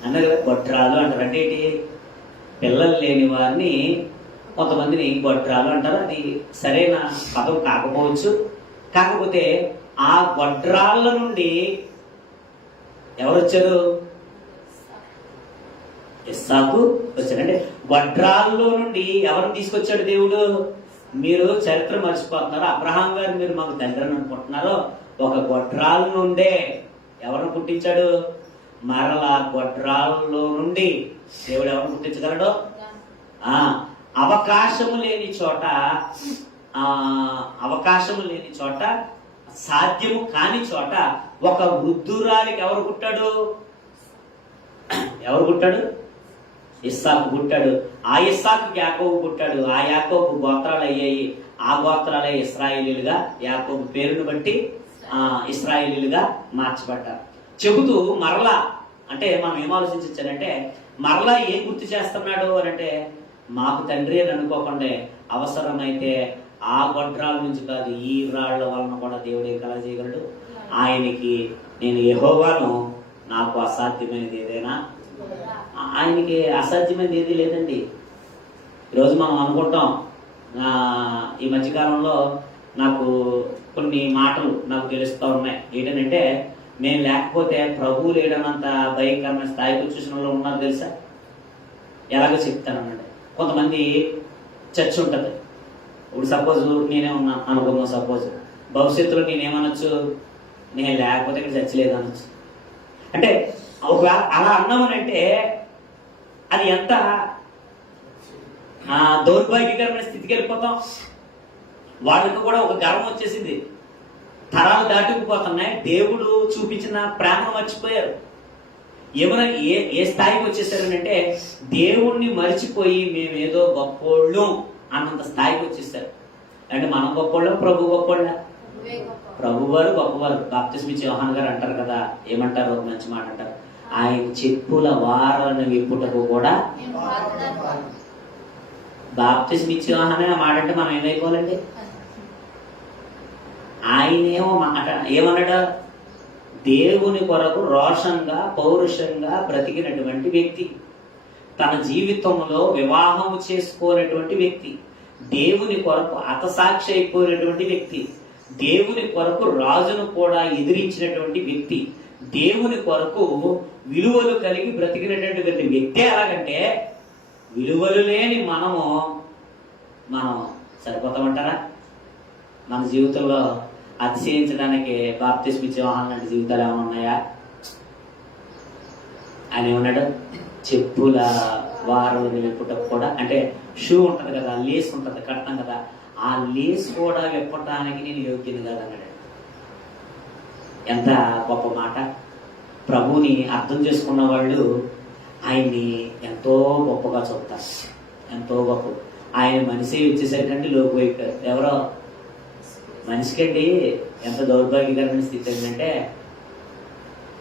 అన్నారు కదా. గొడ్రాలు అంటారు అంటే ఏంటి? పిల్లలు లేని వారిని కొంతమందిని గొడ్రాలు అంటారు. అది సరైన పదం కాకపోవచ్చు. కాకపోతే ఆ గొడ్రాళ్ళ నుండి ఎవరు వచ్చారు? ఇస్సాకు వచ్చాడు. అంటే గొడ్రాల్లో నుండి ఎవరిని తీసుకొచ్చాడు దేవుడు? మీరు చరిత్ర మర్చిపోతున్నారు. అబ్రహాం గారు మీరు మాకు తండ్రి అని అనుకుంటున్నారు. ఒక గొడ్రాల నుండే ఎవరిని పుట్టించాడు? మరలా గొడ్రాల్లో నుండి దేవుడు ఎవరిని పుట్టించగలడు? అవకాశము లేని చోట సాధ్యము కాని చోట ఒక వృద్ధురాలికి ఎవరు పుట్టాడు? ఇస్సాకు పుట్టాడు. ఆ ఇస్సాకు యాకోబు పుట్టాడు. ఆ యాకోబు గోత్రాలు అయ్యాయి. ఆ గోత్రాలే ఇశ్రాయేలీలుగా యాకోబు పేరును బట్టి ఇశ్రాయేలీలుగా మార్చబడ్డారు. చెబుతూ మరలా అంటే మనం ఏం ఆలోచించానంటే మరలా ఏం గుర్తు చేస్తున్నాడు అని అంటే మాకు తండ్రి అని అనుకోకుండా అవసరమైతే ఆ గొడ్రాల నుంచి కాదు ఈ రాళ్ల వలన కూడా దేవుడు ఏం కలగజేయగలడు. ఆయనకి నేను యెహోవాను, నాకు అసాధ్యమైనది ఏదైనా, ఆయనకి అసాధ్యమైనది ఏది లేదండి. ఈరోజు మనం అనుకుంటాం. ఈ మధ్యకాలంలో నాకు కొన్ని మాటలు నాకు తెలుస్తూ ఉన్నాయి. ఏంటంటే నేను లేకపోతే ప్రభువు లేడనంత భయంకరమైన స్థాయికి వచ్చేసిన వాళ్ళు ఉన్నారు తెలుసా? ఎలాగో చెప్తానన్నాడు. కొంతమంది చర్చ్ ఉంటుంది. ఇప్పుడు సపోజ్ నేనే ఉన్నాను అనుకున్నాను. సపోజ్ భవిష్యత్తులో నేనేమనొచ్చు? నేను లేకపోతే ఇక్కడ చర్చ్ లేదనొచ్చు. అంటే ఒకవేళ అలా అన్నామనంటే అది ఎంత దౌర్భాగ్యకరమైన స్థితికి వెళ్ళిపోతాం. వాళ్ళకి కూడా ఒక గర్వం వచ్చేసింది. తరాలు దాటుకుపోతున్నాయి. దేవుడు చూపించిన ప్రేమను మర్చిపోయారు. ఏమైనా ఏ స్థాయికి వచ్చేసారనంటే దేవుణ్ణి మర్చిపోయి మేమేదో గొప్పోళ్ళు అన్నంత స్థాయికి వచ్చేసారు. అంటే మనం గొప్పోళ్ళం, ప్రభు గొప్పోళ్ళ? ప్రభువారు గొప్పవారు. బాప్తిస్మ ఇచ్చే యోహాను గారు అంటారు కదా, ఏమంటారు? ఒక మంచి మాట అంటారు, ఆయన చెప్పుల వారను విప్పుటకు కూడా. బాప్తిస్మ ఇచ్చే యోహాను ఆ మాట అంటే మనం ఏమైపోవాలండి? ఆయనేమో మాట ఏమన్నాడు? దేవుని కొరకు రోషంగా పౌరుషంగా బ్రతికినటువంటి వ్యక్తి, తన జీవితంలో వివాహము చేసుకోనటువంటి వ్యక్తి, దేవుని కొరకు హతసాక్షి అయిపోయినటువంటి వ్యక్తి, దేవుని కొరకు రాజును కూడా ఎదిరించినటువంటి వ్యక్తి, దేవుని కొరకు విలువలు కలిగి బ్రతికినటువంటి వ్యక్తి. ఎలాగంటే విలువలు లేని మనం సరిపోతామంటారా? మన జీవితంలో అతిశయించడానికి బాప్తిస్మ ఇచ్చే యోహాను లాంటి జీవితాలు ఏమైనా ఉన్నాయా? ఆయన ఏమన్నాడు? చెప్పుల వారు విప్పుటకు కూడా, అంటే షూ ఉంటుంది కదా, లేస్ ఉంటుంది, కడతాం కదా, ఆ లేస్ కూడా విప్పటానికి నేను యోగ్యుని కాదన్నాడు. ఎంత గొప్ప మాట! ప్రభువుని అర్థం చేసుకున్న వాళ్ళు ఆయన్ని ఎంతో గొప్పగా చూస్తారు. ఎంతో గొప్ప. ఆయన మనిషి వచ్చేసరికంటే లోపు అయిపోయారు. ఎవరో మనిషికండి ఎంత దౌర్భాగ్యకరమైన స్థితి ఏంటంటే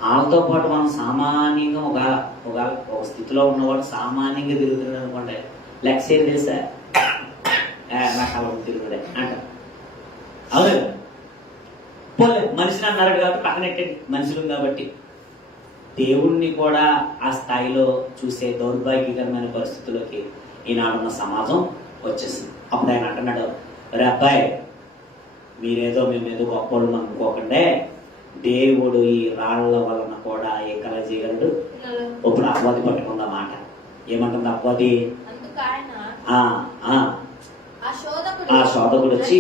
వాళ్ళతో పాటు మనం సామాన్యంగా ఒక స్థితిలో ఉన్నవాడు సామాన్యంగా తిరుగుతున్నాడు అనుకోండి, లెక్స్ ఏం తెలుసా? నాకు అలా తిరుగుడే అంట. అవును కదా? పోలే మనిషిని అన్నాడు కాబట్టి పక్కనెట్టండి, మనుషులు కాబట్టి. దేవుణ్ణి కూడా ఆ స్థాయిలో చూసే దౌర్భాగ్యకరమైన పరిస్థితుల్లోకి ఈనాడున్న సమాజం వచ్చేసింది. అప్పుడు ఆయన అంటున్నాడు, రే అబ్బాయి, మీరేదో మేమేదో గొప్పలు అనుకోకండే, దేవుడు ఈ రాళ్ల వలన కూడా ఏ కలగజేయగలడు. ఇప్పుడు అపవాది పట్టుకుందా మాట. ఏమంటుంది అపవాది? ఆ శోధకుడు వచ్చి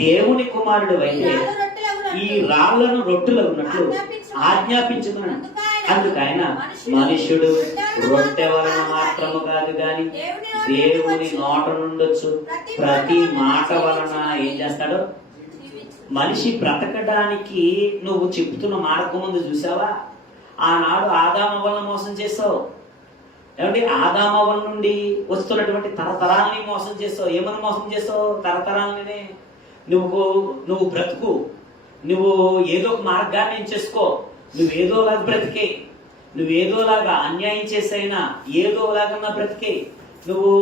దేవుని కుమారుడు అయితే ఈ రాళ్లను రొట్టెలు ఉన్నట్లు ఆజ్ఞాపించుకున్నాడు. అందుకైనా మనుష్యుడు రొట్టె వలన మాత్రము కాదు గాని దేవుని నోట నుండొచ్చు ప్రతి మాట వలన ఏం చేస్తాడు? మనిషి బ్రతకడానికి నువ్వు చెప్తున్న మార్గం ముందు చూసావా? ఆనాడు ఆదాము వలన మోసం చేసావు. ఏమంటే ఆదాము వలన నుండి వస్తున్నటువంటి తరతరాలని మోసం చేసావు. ఏమని మోసం చేసావు? తరతరాలనే. నువ్వు బ్రతుకు, నువ్వు ఏదో ఒక మార్గాన్ని ఎంచేసుకో, నువ్వేదోలాగా బ్రతికే, నువ్వేదోలాగా అన్యాయం చేసైనా ఏదోలాగా బ్రతికే, నువ్వు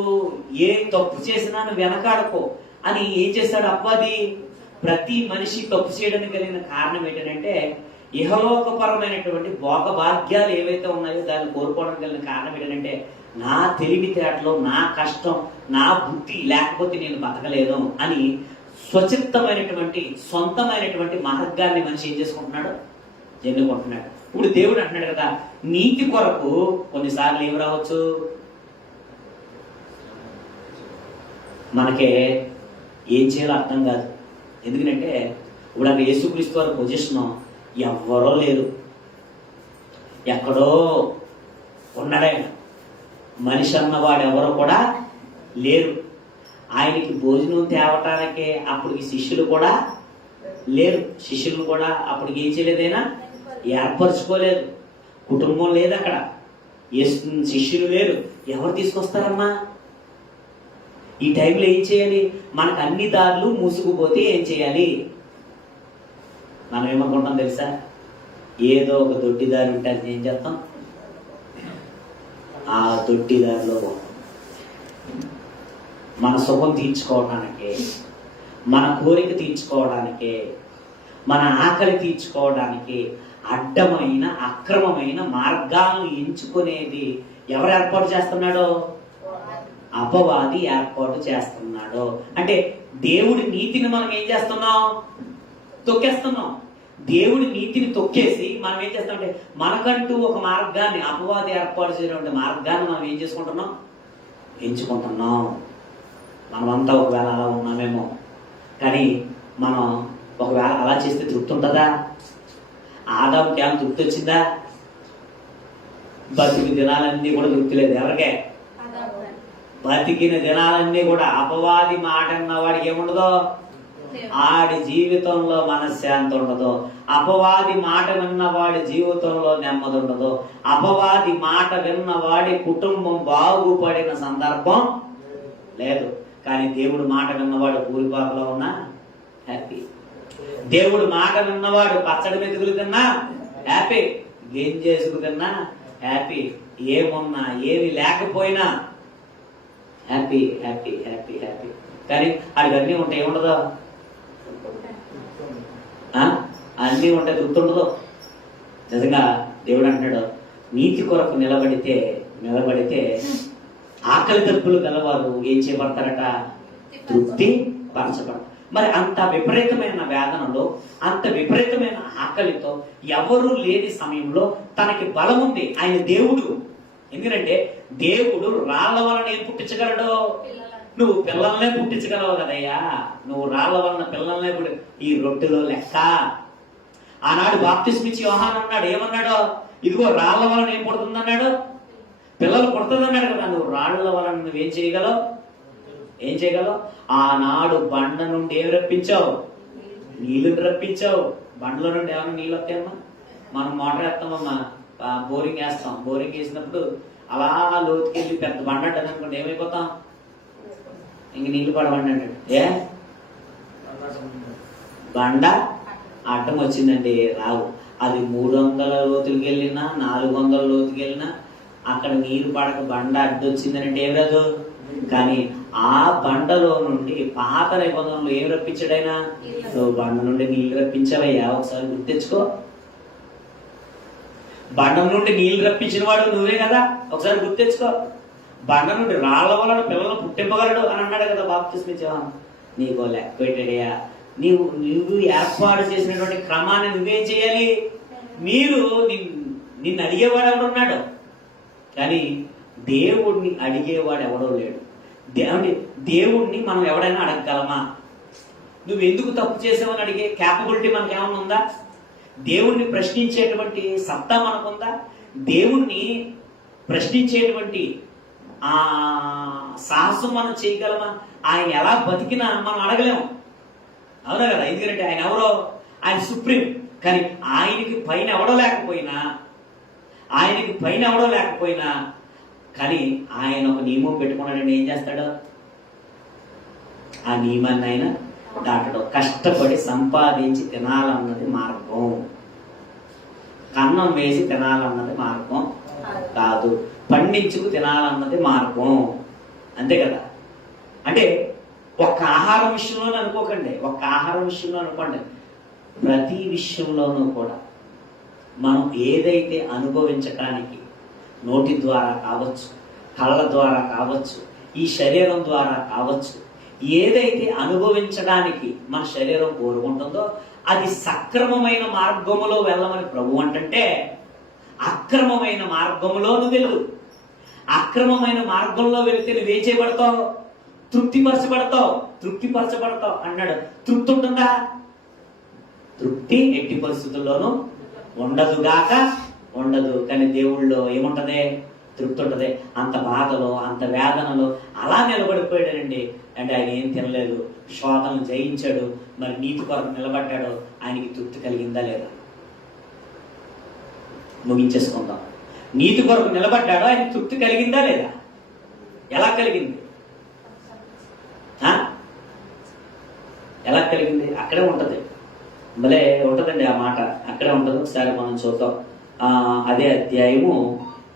ఏ తప్పు చేసినా నువ్వు వెనకాడకో అని ఏం చేస్తాడు అపవాది? ప్రతి మనిషి తప్పు చేయడానికి కలిగిన కారణం ఏంటంటే ఇహలోకపరమైనటువంటి భోగ భాగ్యాలు ఏవైతే ఉన్నాయో దాన్ని కోరుకోవడానికి కలిగిన కారణం ఏంటంటే నా తెలివితేటలో, నా కష్టం, నా బుద్ధి లేకపోతే నేను బతకలేను అని స్వచిత్తమైనటువంటి సొంతమైనటువంటి మార్గాన్ని మనిషి ఏం చేసుకుంటున్నాడు? ఎన్నుకుంటున్నాడు. ఇప్పుడు దేవుడు అంటున్నాడు కదా, నీతి కొరకు కొన్నిసార్లు ఏం రావచ్చు? మనకే ఏం చేయాలో అర్థం కాదు. ఎందుకంటే ఇప్పుడు అక్కడ యేసుక్రీస్తు వారి పొజిషన్ ఎవ్వరో లేరు, ఎక్కడో ఉన్నాడాయన. మనిషి అన్నవాడు ఎవరో కూడా లేరు. ఆయనకి భోజనం తేవటానికే అప్పటికి శిష్యులు కూడా లేరు. శిష్యులు కూడా అప్పటికి ఏం చేయలేదైనా ఏర్పరచుకోలేదు. కుటుంబం లేదు అక్కడ, శిష్యులు లేరు. ఎవరు తీసుకొస్తారమ్మా? ఈ టైంలో ఏం చేయాలి? మనకు అన్ని దారులు మూసుకుపోతే ఏం చేయాలి? మనం ఏమనుకుంటాం తెలుసా? ఏదో ఒక దొడ్డి దారి ఉంటే అది ఏం చేస్తాం? ఆ దొడ్డి దారిలో మన సుఖం తీర్చుకోవడానికి, మన కోరిక తీర్చుకోవడానికి, మన ఆకలి తీర్చుకోవడానికి అడ్డమైన అక్రమమైన మార్గాలను ఎంచుకునేది ఎవరు ఏర్పాటు చేస్తున్నాడో? అపవాది ఏర్పాటు చేస్తున్నాడు. అంటే దేవుడి నీతిని మనం ఏం చేస్తున్నాం? తొక్కేస్తున్నాం. దేవుడి నీతిని తొక్కేసి మనం ఏం చేస్తామంటే మనకంటూ ఒక మార్గాన్ని, అపవాది ఏర్పాటు చేసినటువంటి మార్గాన్ని మనం ఏం చేసుకుంటున్నాం? ఎంచుకుంటున్నాం. మనమంతా ఒకవేళ అలా ఉన్నామేమో, కానీ మనం ఒకవేళ అలా చేస్తే తృప్తి ఉంటుందా? ఆదాముకి ఏమైనా తృప్తి వచ్చిందా? బతికి దినాలన్నీ కూడా తృప్తి లేదు. ఎవరికే? బతికిన దినాలన్నీ కూడా అపవాది మాట అన్నవాడికి ఏముండదో? ఆడి జీవితంలో మనశ్శాంతి ఉండదు. అపవాది మాట విన్నవాడి జీవితంలో నెమ్మది ఉండదు. అపవాది మాట విన్నవాడి కుటుంబం బాగుపడిన సందర్భం లేదు. కానీ దేవుడు మాట విన్నవాడు పూరిపాకలో ఉన్నా హ్యాపీ. దేవుడు మాట విన్నవాడు పచ్చడి మెతుకులు తిన్నా హ్యాపీ, గెంజేసుకు తిన్నా హ్యాపీ, ఏమున్నా ఏమి లేకపోయినా హ్యాపీ హ్యాపీ హ్యాపీ హ్యాపీ. కానీ అడిగి అన్నీ ఉంటాయి, ఏముండదు? అన్నీ ఉంటాయి, తృప్తి ఉండదు. నిజంగా దేవుడు అంటున్నాడు, నీతి కొరకు నిలబడితే ఆకలి దప్పులు గలవారు ఏం చేయబడతారట? తృప్తి పరచబడతారు. మరి అంత విపరీతమైన వేదనలో, అంత విపరీతమైన ఆకలితో ఎవరు లేని సమయంలో తనకి బలం ఉంది. ఆయన దేవుడు. ఎందుకంటే దేవుడు రాళ్ల వలన ఏం పుట్టించగలడు? నువ్వు పిల్లల్నే పుట్టించగలవు కదయ్యా. నువ్వు రాళ్ల వలన పిల్లల్నే ఈ రొట్టెలో లెక్క. ఆనాడు బాప్తిస్మ ఇచ్చి యోహాను అన్నాడు, ఏమన్నాడు? ఇదిగో రాళ్ల వలన ఏం పుడుతుంది అన్నాడు? పిల్లలు పుడుతుంది అన్నాడు కదా. నువ్వు రాళ్ల వలన నువ్వేం చేయగలవు? ఏం చేయగలవు? ఆనాడు బండ నుండి ఏమి రప్పించావు? నీళ్లు రప్పించావు. బండలో నుండి ఏమైనా నీళ్ళు వస్తాయమ్మా? మనం మోటార్ వేస్తామమ్మా, బోరింగ్ వేస్తాం. బోరింగ్ వేసినప్పుడు అలా లోతుకెళ్ళి పెద్ద బండ అంటది అనుకోండి, ఏమైపోతాం? ఇంక నీళ్లు పడవండి అంటాడు. ఏ బండ అడ్డం వచ్చిందండి, రావు. అది 300 లోతులకి వెళ్ళినా 400 లోతుకి వెళ్ళినా అక్కడ నీరు పడక బండ అడ్డొచ్చిందంటే ఏం రాదు. కానీ ఆ బండలో నుండి పాత నిబంధనలు ఏం రప్పించాడైనా? నువ్వు బండ నుండి నీళ్లు రప్పించావయ్యా, ఒకసారి గుర్తించుకో. బండ నుండి నీళ్లు రప్పించిన వాడు నువ్వే కదా, ఒకసారి గుర్తించుకో. బండ నుండి రాళ్ల వలన పిల్లలు పుట్టింపగలడు అని అన్నాడు కదా బాప్తిస్మ ఇచ్చి యోహాను. నీకో లెక్క పెట్టాడయ్యా. నువ్వు ఏర్పాటు చేసినటువంటి క్రమాన్ని నువ్వేం చేయాలి? నిన్ను అడిగేవాడు ఎవడున్నాడు? కానీ దేవుడిని అడిగేవాడు ఎవడో లేడు. దేవుణ్ణి మనం ఎవడైనా అడగగలమా? నువ్వు ఎందుకు తప్పు చేసావని అడిగే క్యాపబిలిటీ మనకు ఏమైనా ఉందా? దేవుణ్ణి ప్రశ్నించేటువంటి సత్తా మనకుందా? దేవుణ్ణి ప్రశ్నించేటువంటి ఆ సాహసం మనం చేయగలమా? ఆయన ఎలా బతికినా మనం అడగలేము, అవునా కదా? ఎందుకంటే ఆయన ఎవరో? ఆయన సుప్రీం. కానీ ఆయనకి పైన ఎవడో లేకపోయినా కానీ ఆయన ఒక నియమం పెట్టుకున్నాడండి. ఏం చేస్తాడు? ఆ నియమాన్ని ఆయన దాటడం. కష్టపడి సంపాదించి తినాలన్నది మార్గం, కన్నం వేసి తినాలన్నది మార్గం కాదు. పండించుకు తినాలన్నది మార్గం, అంతే కదా? అంటే ఒక్క ఆహారం విషయంలోనే అనుకోకండి, అనుకోండి. ప్రతి విషయంలోనూ కూడా మనం ఏదైతే అనుభవించడానికి నోటి ద్వారా కావచ్చు, కళ్ళ ద్వారా కావచ్చు, ఈ శరీరం ద్వారా కావచ్చు, ఏదైతే అనుభవించడానికి మన శరీరం కోరుకుంటుందో అది సక్రమమైన మార్గములో వెళ్ళమని ప్రభు అంటే, అక్రమమైన మార్గంలో నువ్వు వెళ్ళు. అక్రమమైన మార్గంలో వెళితే నువ్వేం చేయబడతావు? తృప్తిపరచబడతావు అన్నాడు. తృప్తి ఉంటుందా? తృప్తి ఎట్టి పరిస్థితుల్లోనూ ఉండదు. కానీ దేవుళ్ళో ఏముంటది? తృప్తి ఉంటది. అంత బాధలో, అంత వేదనలో అలా నిలబడిపోయాడండి. అంటే ఆయన ఏం తినలేదు, శోధనలు జయించాడు, మరి నీతి కొరకు నిలబడ్డాడు. ఆయనకి తృప్తి కలిగిందా లేదా? ముగించేసుకుందాం. నీతి కొరకు నిలబడ్డాడు, ఆయన తృప్తి కలిగిందా లేదా? ఎలా కలిగింది? ఎలా కలిగింది? అక్కడే ఉంటది, భలే ఉంటదండి ఆ మాట, అక్కడే ఉంటది. ఒకసారి మనం చూద్దాం. అదే అధ్యాయము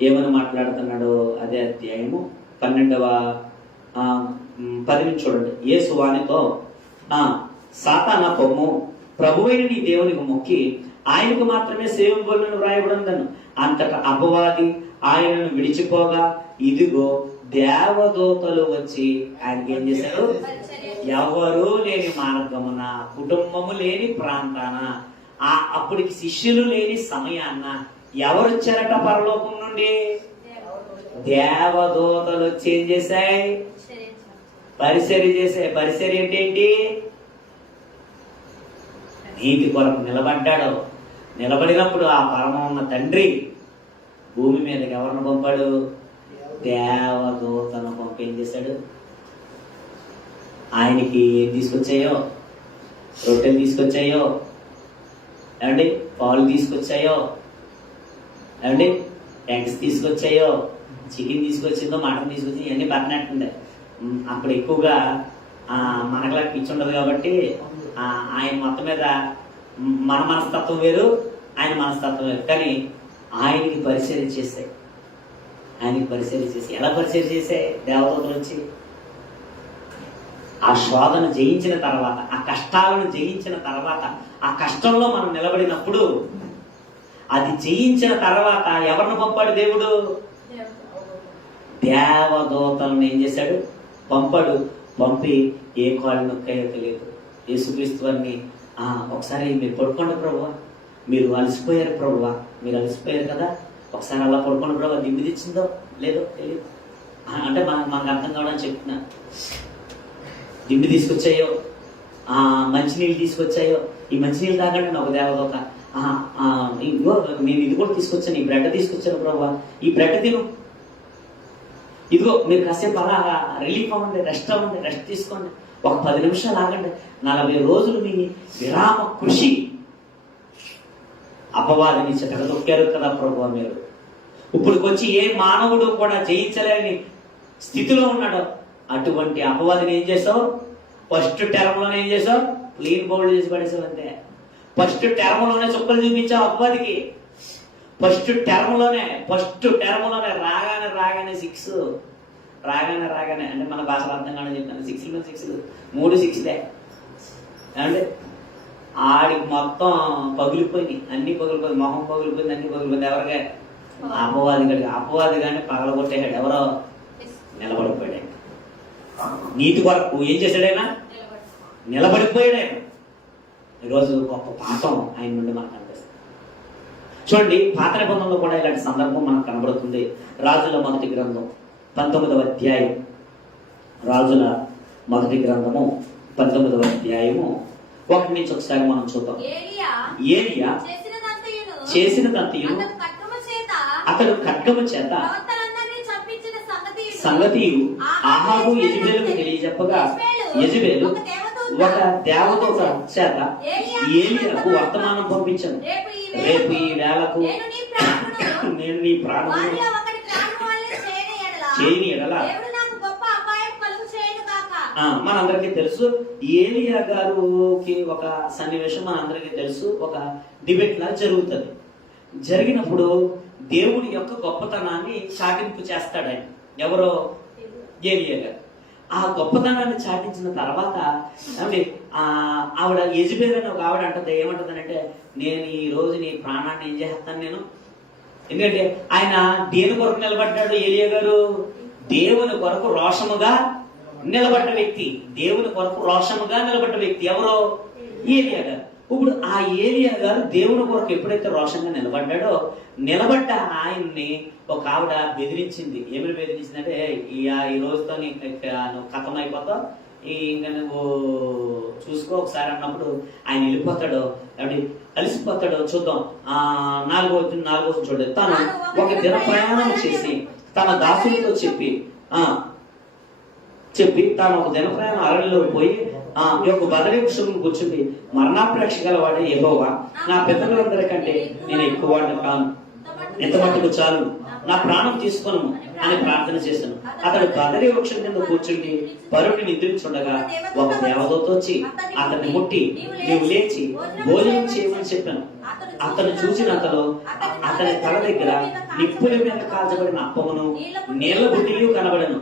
ఏమని మాట్లాడుతున్నాడు? అదే అధ్యాయము 12వ 10 నుంచి చూడండి. యేసు వానితో, సాతానా పొమ్ము, ప్రభువైన నీ దేవునికి మొక్కి ఆయనకు మాత్రమే సేవింపబడును వ్రాయబడిందను. అంతటా అపవాది ఆయనను విడిచిపోగా ఇదిగో దేవదూతలు వచ్చి ఆయనకి ఏం చేశారు? ఎవరు లేని మార్గమున, కుటుంబము లేని ప్రాంతాన, అప్పటికి శిష్యులు లేని సమయాన్న ఎవరు వచ్చారట? పరలోకం నుండి దేవదూతలు వచ్చి ఏం చేశాయి? పరిచర్య చేశాయి. పరిచర్య అంటే ఏంటి? నీతి కొరకు నిలబడ్డాడు. నిలబడినప్పుడు ఆ పరమోన్న తండ్రి భూమి మీదకి ఎవరిని పంపాడు? దేవదూతను పంపి ఏం చేశాడు? ఆయనకి ఏం తీసుకొచ్చాయో? రొట్టెలు తీసుకొచ్చాయో ఏమండి, పాలు తీసుకొచ్చాయో ఏమండి, ఎగ్స్ తీసుకొచ్చాయో, చికెన్ తీసుకొచ్చిందో, మటన్ తీసుకొచ్చిందో ఇవన్నీ పట్టినట్టుండే. అప్పుడు ఎక్కువగా మనకలా పిచ్చి ఉండదు కాబట్టి ఆయన మొత్తం మీద మన మనస్తత్వం వేరు, ఆయన మనస్తత్వం వేరు. కానీ ఆయనకి పరిచర్య చేశాయి. ఆయనకి పరిచర్య చేసి ఎలా పరిచర్య చేశాయి? దేవదూతలు వచ్చి ఆ శోధన జయించిన తర్వాత, ఆ కష్టాలను జయించిన తర్వాత, ఆ కష్టంలో మనం నిలబడినప్పుడు, అది జయించిన తర్వాత ఎవరిని పంపాడు దేవుడు? దేవదూతలను ఏం చేశాడు? పంపాడు. పంపి ఏ కాళ్ళు నొక్కాయో తెలియదు. యేసుక్రీస్తు వారిని ఒకసారి మీరు పడుకోండి ప్రభువా, మీరు అలసిపోయారు ప్రభువా, మీరు అలసిపోయారు కదా, ఒకసారి అలా పడుకోండి ప్రభువా, దిమ్మి తెచ్చిందో లేదో తెలియదు. అంటే మనకు అర్థం కావడానికి చెప్తున్నా. దిండి తీసుకొచ్చాయో, మంచినీళ్ళు తీసుకొచ్చాయో, ఈ మంచినీళ్ళు తాగండి ఒక దేవదూత, ఇంకో నేను ఇది కూడా తీసుకొచ్చాను, ఈ బ్రెడ్ తీసుకొచ్చాను ప్రభావ, ఈ బ్రెడ్ తిను, ఇదిగో మీరు కాసేపు అలా రిలీఫ్ అవ్వండి, రెస్ట్ అవ్వండి, రెస్ట్ తీసుకోండి, ఒక 10 నిమిషాలు ఆగండి, 40 రోజులు మీ విరామ కృషి అపవాదిని చెతక తొక్కారు కదా ప్రభావ. మీరు ఇప్పుడుకొచ్చి ఏ మానవుడు కూడా జయించలేని స్థితిలో ఉన్నాడు. అటువంటి అపవాదిని ఏం చేసావు? ఫస్ట్ టర్మ్లోనే ఏం చేసావు? క్లీన్ బౌల్డ్ చేసి పడేసావు అంతే. ఫస్ట్ టర్మ్లోనే చుక్కలు చూపించావు అపవాదికి. ఫస్ట్ టర్మ్లోనే రాగానే 6 రాగానే అంటే మన భాషలో అర్థం కాదని చెప్తాను. 6 3 6లే ఏమంటే ఆడికి మొత్తం పగిలిపోయింది, అన్ని పగిలిపోయింది, మొహం పగిలిపోయింది, అన్ని పగిలిపోయింది. ఎవరిగా? అపవాది కానీ పగలగొట్టేశాడు. ఎవరో నిలబడిపోయాడు. నీతి కొరకు ఏం చేశాడైనా? నిలబడిపోయాడు. ఈరోజు గొప్ప పాఠం ఆయన నుండి మనకు అనిపిస్తుంది. చూడండి, పాత నిబంధనలో కూడా ఇలాంటి సందర్భం మనకు కనబడుతుంది. రాజుల మొదటి గ్రంథం 19వ అధ్యాయం, రాజుల మొదటి గ్రంథము 19వ అధ్యాయము 1 నుంచి ఒకసారి మనం చూద్దాం. ఏలియా చేసినదంతయు అతడు ఖడ్గము చేత సంగతియు ఆహాబు యెజెబెలుకు తెలియజెప్పగా, యెజెబెలు ఒక దేవదూత చేత ఏలియాకు వర్తమానం పంపించాను, రేపు ఈ వేళకు నేను నీ ప్రాణమును చేయని ఎడల. మనందరికీ తెలుసు ఏలియా గారికి ఒక సన్నివేశం మనందరికీ తెలుసు. ఒక డిబేట్ లా జరుగుతుంది. జరిగినప్పుడు దేవుడి యొక్క గొప్పతనాన్ని చాటింపు చేస్తాడు ఆయన. ఎవరో? ఏలియా గారు. ఆ గొప్పతనాన్ని చాటించిన తర్వాత ఆవిడ యెజెబెల్ అని ఒక ఆవిడ అంటది. ఏమంటదనంటే, నేను ఈ రోజు నీ ప్రాణాన్ని ఏం చేస్తాను నేను. ఎందుకంటే ఆయన దేని కొరకు నిలబడ్డాడు? ఏలియా గారు దేవుని కొరకు రోషముగా నిలబడ్డ వ్యక్తి, దేవుని కొరకు రోషముగా నిలబడ్డ వ్యక్తి ఎవరో? ఏలియా గారు. ఇప్పుడు ఆ ఏలియా గారు దేవుని కొరకు ఎప్పుడైతే రోషంగా నిలబడ్డాడో, నిలబడ్డ ఆయన్ని ఒక ఆవిడ బెదిరించింది. ఏమని బెదిరించిందంటే, ఈ రోజుతో నువ్వు కథం అయిపోతావు, ఇంకా నువ్వు చూసుకో ఒకసారి అన్నప్పుడు ఆయన వెళ్ళిపోతాడో కాబట్టి అలసిపోతాడో చూద్దాం. 4వ చూడండి. తను ఒక దిన ప్రయాణం చేసి తన దాసులతో చెప్పి తాను ఒక దిన ప్రయాణం అరణ్యంలో పోయి ఈ యొక్క బదరీ వృక్షం కూర్చుంది, మరణాపేక్ష గలవాడే యెహోవా, నా పితరులందరికంటే నేను ఎక్కువ వాడిని కాను, ఎంత మట్టుకు చాలు, నా ప్రాణం తీసుకోను అని ప్రార్థన చేశాను. అతడు బదరీ వృక్షం కింద కూర్చుండి పరుడిని నిద్రించుండగా ఒక దేవదూత వచ్చి అతన్ని ముట్టి, నీవు లేచి భోజనం చేయమని చెప్పాను. అతను చూసినంతలో అతని తల దగ్గర నిప్పుల మీద కాల్చబడిన అప్పమును నీళ్ల బుడ్డియు కనబడను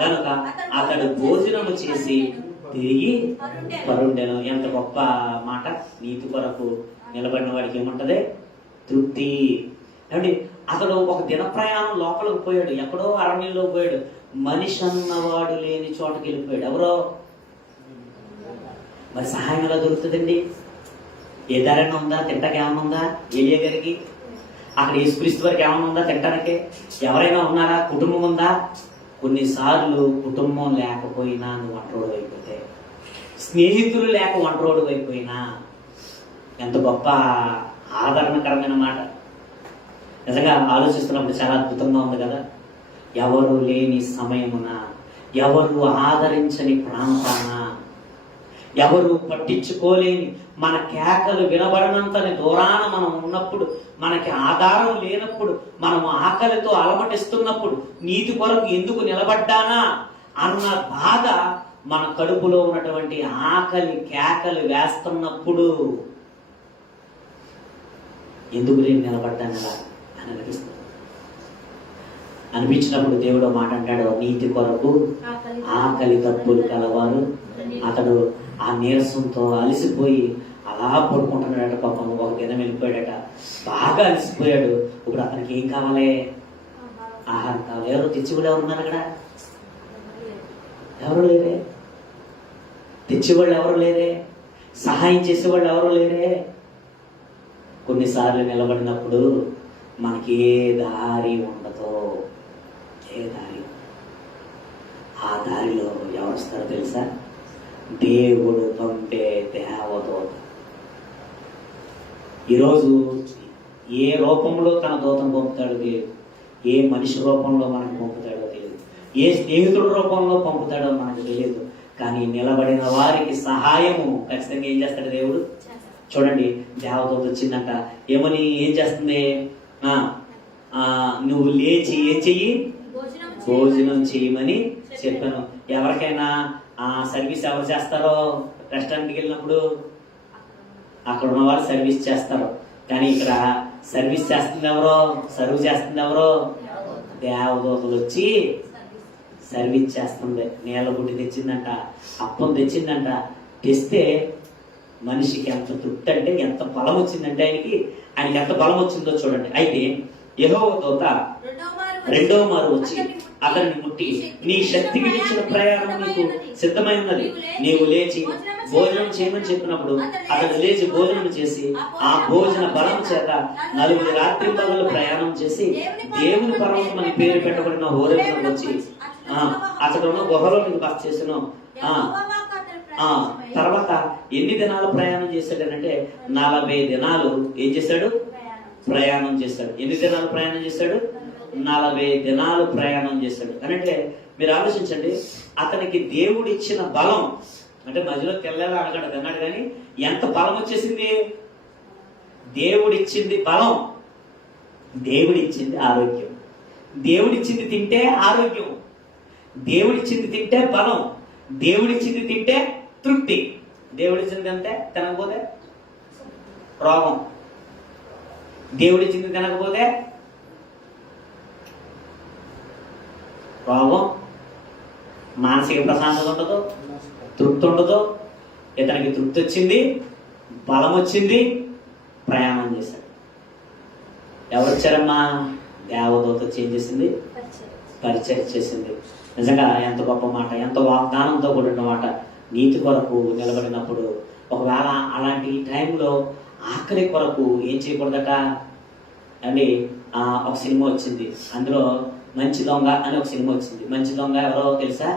కనుక అతడు భోజనము చేసి తిరిగి పరుండెను. ఎంత గొప్ప మాట! నీతి కొరకు నిలబడిన వాడికి ఏముంటది? తృప్తి. అంటే అతడు ఒక దిన ప్రయాణం లోపలికి పోయాడు, ఎక్కడో అరణ్యంలో పోయాడు, మనిషి అన్నవాడు లేని చోటకి వెళ్ళిపోయాడు. ఎవరో మరి సహాయం ఎలా దొరుకుతుందండి? ఏ దారైనా ఉందా? తింటానికి ఏమైనా ఉందా ఏలియా గారికి? అక్కడ యేసుక్రీస్తు వరకు ఏమైనా ఉందా తింటానికి? ఎవరైనా ఉన్నారా? కుటుంబం ఉందా? కొన్నిసార్లు కుటుంబం లేకపోయినా నువ్వు ఒంటరోడు అయిపోతే, స్నేహితులు లేక ఒంటరోడు అయిపోయినా, ఎంత గొప్ప ఆదరణకరమైన మాట! నిజంగా ఆలోచిస్తున్నప్పుడు చాలా అద్భుతంగా ఉంది కదా. ఎవరు లేని సమయమున, ఎవరు ఆదరించని ప్రాంతాన, ఎవరు పట్టించుకోలేని, మన కేకలు వినబడనంతని దూరాన మనం ఉన్నప్పుడు, మనకి ఆధారం లేనప్పుడు, మనం ఆకలితో అలమటిస్తున్నప్పుడు, నీతి కొరకు ఎందుకు నిలబడ్డానా అన్న బాధ మన కడుపులో ఉన్నటువంటి ఆకలి కేకలు వేస్తున్నప్పుడు ఎందుకు నేను నిలబడ్డానలా అని అనిపించినప్పుడు దేవుడు మాట అంటాడు, నీతి కొరకు ఆకలి తప్పులు కలవారు. అతడు ఆ నీరసంతో అలసిపోయి అలా పడుకుంటున్నాడట. పాపం ఒక దినం వెళ్ళిపోయాడట, బాగా అలసిపోయాడు. ఇప్పుడు అతనికి ఏం కావాలి? ఆహారం కావాలి. ఎవరు తెచ్చివాళ్ళు ఎవరు ఉన్నారు అక్కడ? ఎవరు లేరే. తెచ్చేవాళ్ళు ఎవరు లేరే. సహాయం చేసేవాళ్ళు ఎవరు లేరే. కొన్నిసార్లు నిలబడినప్పుడు మనకి ఏ దారి ఉండదో, ఏ దారి, ఆ దారిలో ఎవరు వస్తారో తెలుసా? దేవుడు పంపే దేవదూత. ఈరోజు ఏ రూపంలో తన దూతను పంపుతాడో తెలియదు, ఏ మనిషి రూపంలో మనకు పంపుతాడో తెలియదు, ఏ స్నేహితుడి రూపంలో పంపుతాడో మనకు తెలియదు. కానీ నిలబడిన వారికి సహాయము ఖచ్చితంగా ఏం చేస్తాడు దేవుడు? చూడండి, దేవదూత వచ్చిందంట. ఏమని ఏం చేస్తుంది? నువ్వు లేచి ఏం చెయ్యి? భోజనం చేయమని చెప్పాను. ఎవరికైనా సర్వీస్ ఎవరు చేస్తారో? రెస్టారెంట్కి వెళ్ళినప్పుడు అక్కడ ఉన్న వాళ్ళు సర్వీస్ చేస్తారు. కానీ ఇక్కడ సర్వీస్ చేస్తుంది ఎవరో? సర్వ్ చేస్తుంది ఎవరో? దేవదూతలు వచ్చి సర్వీస్ చేస్తుంది. నీళ్ళ బుడ్డి తెచ్చిందంట, అప్పం తెచ్చిందంట. తెస్తే మనిషికి ఎంత తృప్తి అంటే, ఎంత బలం వచ్చిందంటే ఆయనకి ఎంత బలం వచ్చిందో చూడండి. అయితే యెహోవా దూత రెండవ మారు వచ్చి అతన్ని ముట్టి, నీ శక్తికి మించిన ప్రయాణం నీకు సిద్ధమై ఉన్నది, నీవు లేచి భోజనం చేయమని చెప్పినప్పుడు అతడు లేచి భోజనం చేసి ఆ భోజన బలం చేత 4 రాత్రి పగలు ప్రయాణం చేసి దేవుని పర్వతం అని పేరు పెట్టబడిన హోరేబుకు వచ్చి అతడు ఉన్న గుహలో నీకు బస చేసాను. తర్వాత ఎన్ని దినాలు ప్రయాణం చేశాడనంటే 40 దినాలు ఏం చేశాడు? ప్రయాణం చేశాడు. ఎన్ని దినాలు ప్రయాణం చేశాడు? 40 దినాలు ప్రయాణం చేశాడు. అంటే మీరు ఆలోచించండి, అతనికి దేవుడిచ్చిన బలం అంటే మధ్యలో తెల్లేలా అడగడు అన్నాడు, కానీ ఎంత బలం వచ్చేసింది? దేవుడిచ్చింది బలం, దేవుడిచ్చింది ఆరోగ్యం, దేవుడిచ్చింది తింటే ఆరోగ్యం, దేవుడిచ్చింది తింటే బలం, దేవుడిచ్చింది తింటే తృప్తి. దేవుడిచ్చింది అంటే తినకపోతే రోగం, దేవుడిచ్చింది తినకపోతే రోగం, మానసిక ప్రశాంతత ఉండదు, తృప్తి ఉండదు. ఇతనికి తృప్తి వచ్చింది, బలం వచ్చింది, ప్రయాణం చేశాడు. ఎవరు వచ్చారమ్మా? దేవదూత వచ్చి ఏం చేసింది? పరిచయం చేసింది. నిజంగా ఎంత గొప్ప మాట, ఎంత వాగ్దానంతో కూడిన మాట. నీతి కొరకు నిలబడినప్పుడు ఒకవేళ అలాంటి టైంలో ఆఖరి కొరకు ఏం చేయకూడదట అండి. ఒక సినిమా వచ్చింది, అందులో మంచి దొంగ అని ఒక సినిమా వచ్చింది. మంచి దొంగ ఎవరో తెలుసా?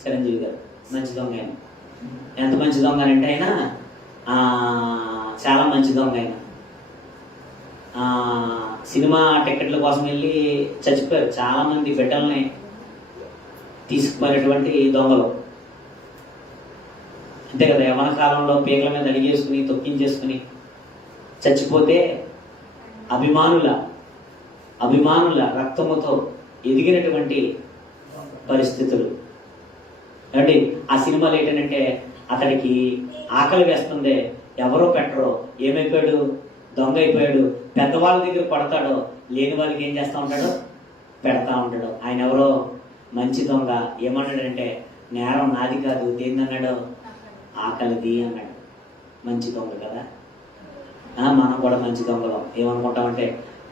చిరంజీవి గారు మంచి దొంగ. ఆయన ఎంత మంచి దొంగ అంటే ఆయన చాలా మంచి దొంగ. ఆయన సినిమా టికెట్ల కోసం వెళ్ళి చచ్చిపోయారు. చాలా మంది బిడ్డల్ని తీసుకుపోయినటువంటి దొంగలు అంతే కదా. యవ్వన కాలంలో పీకల మీద అడిగేసుకుని తొక్కించేసుకుని చచ్చిపోతే అభిమానుల రక్తముతో ఎదిగినటువంటి పరిస్థితులు అండి. ఆ సినిమాలు ఏంటంటే అతడికి ఆకలి వేస్తుంది, ఎవరో పెట్టరో, ఏమైపోయాడు? దొంగ అయిపోయాడు. పెద్దవాళ్ళ దగ్గర పడతాడో, లేని వాళ్ళకి ఏం చేస్తూ ఉంటాడో పెడతా ఉంటాడు. ఆయన ఎవరో మంచి దొంగ. ఏమన్నాడంటే నేరం నాది కాదు, దేన్నన్నాడు? ఆకలిది అన్నాడు. మంచి దొంగ కదా. మనం కూడా మంచి దొంగలం. ఏమనుకుంటామంటే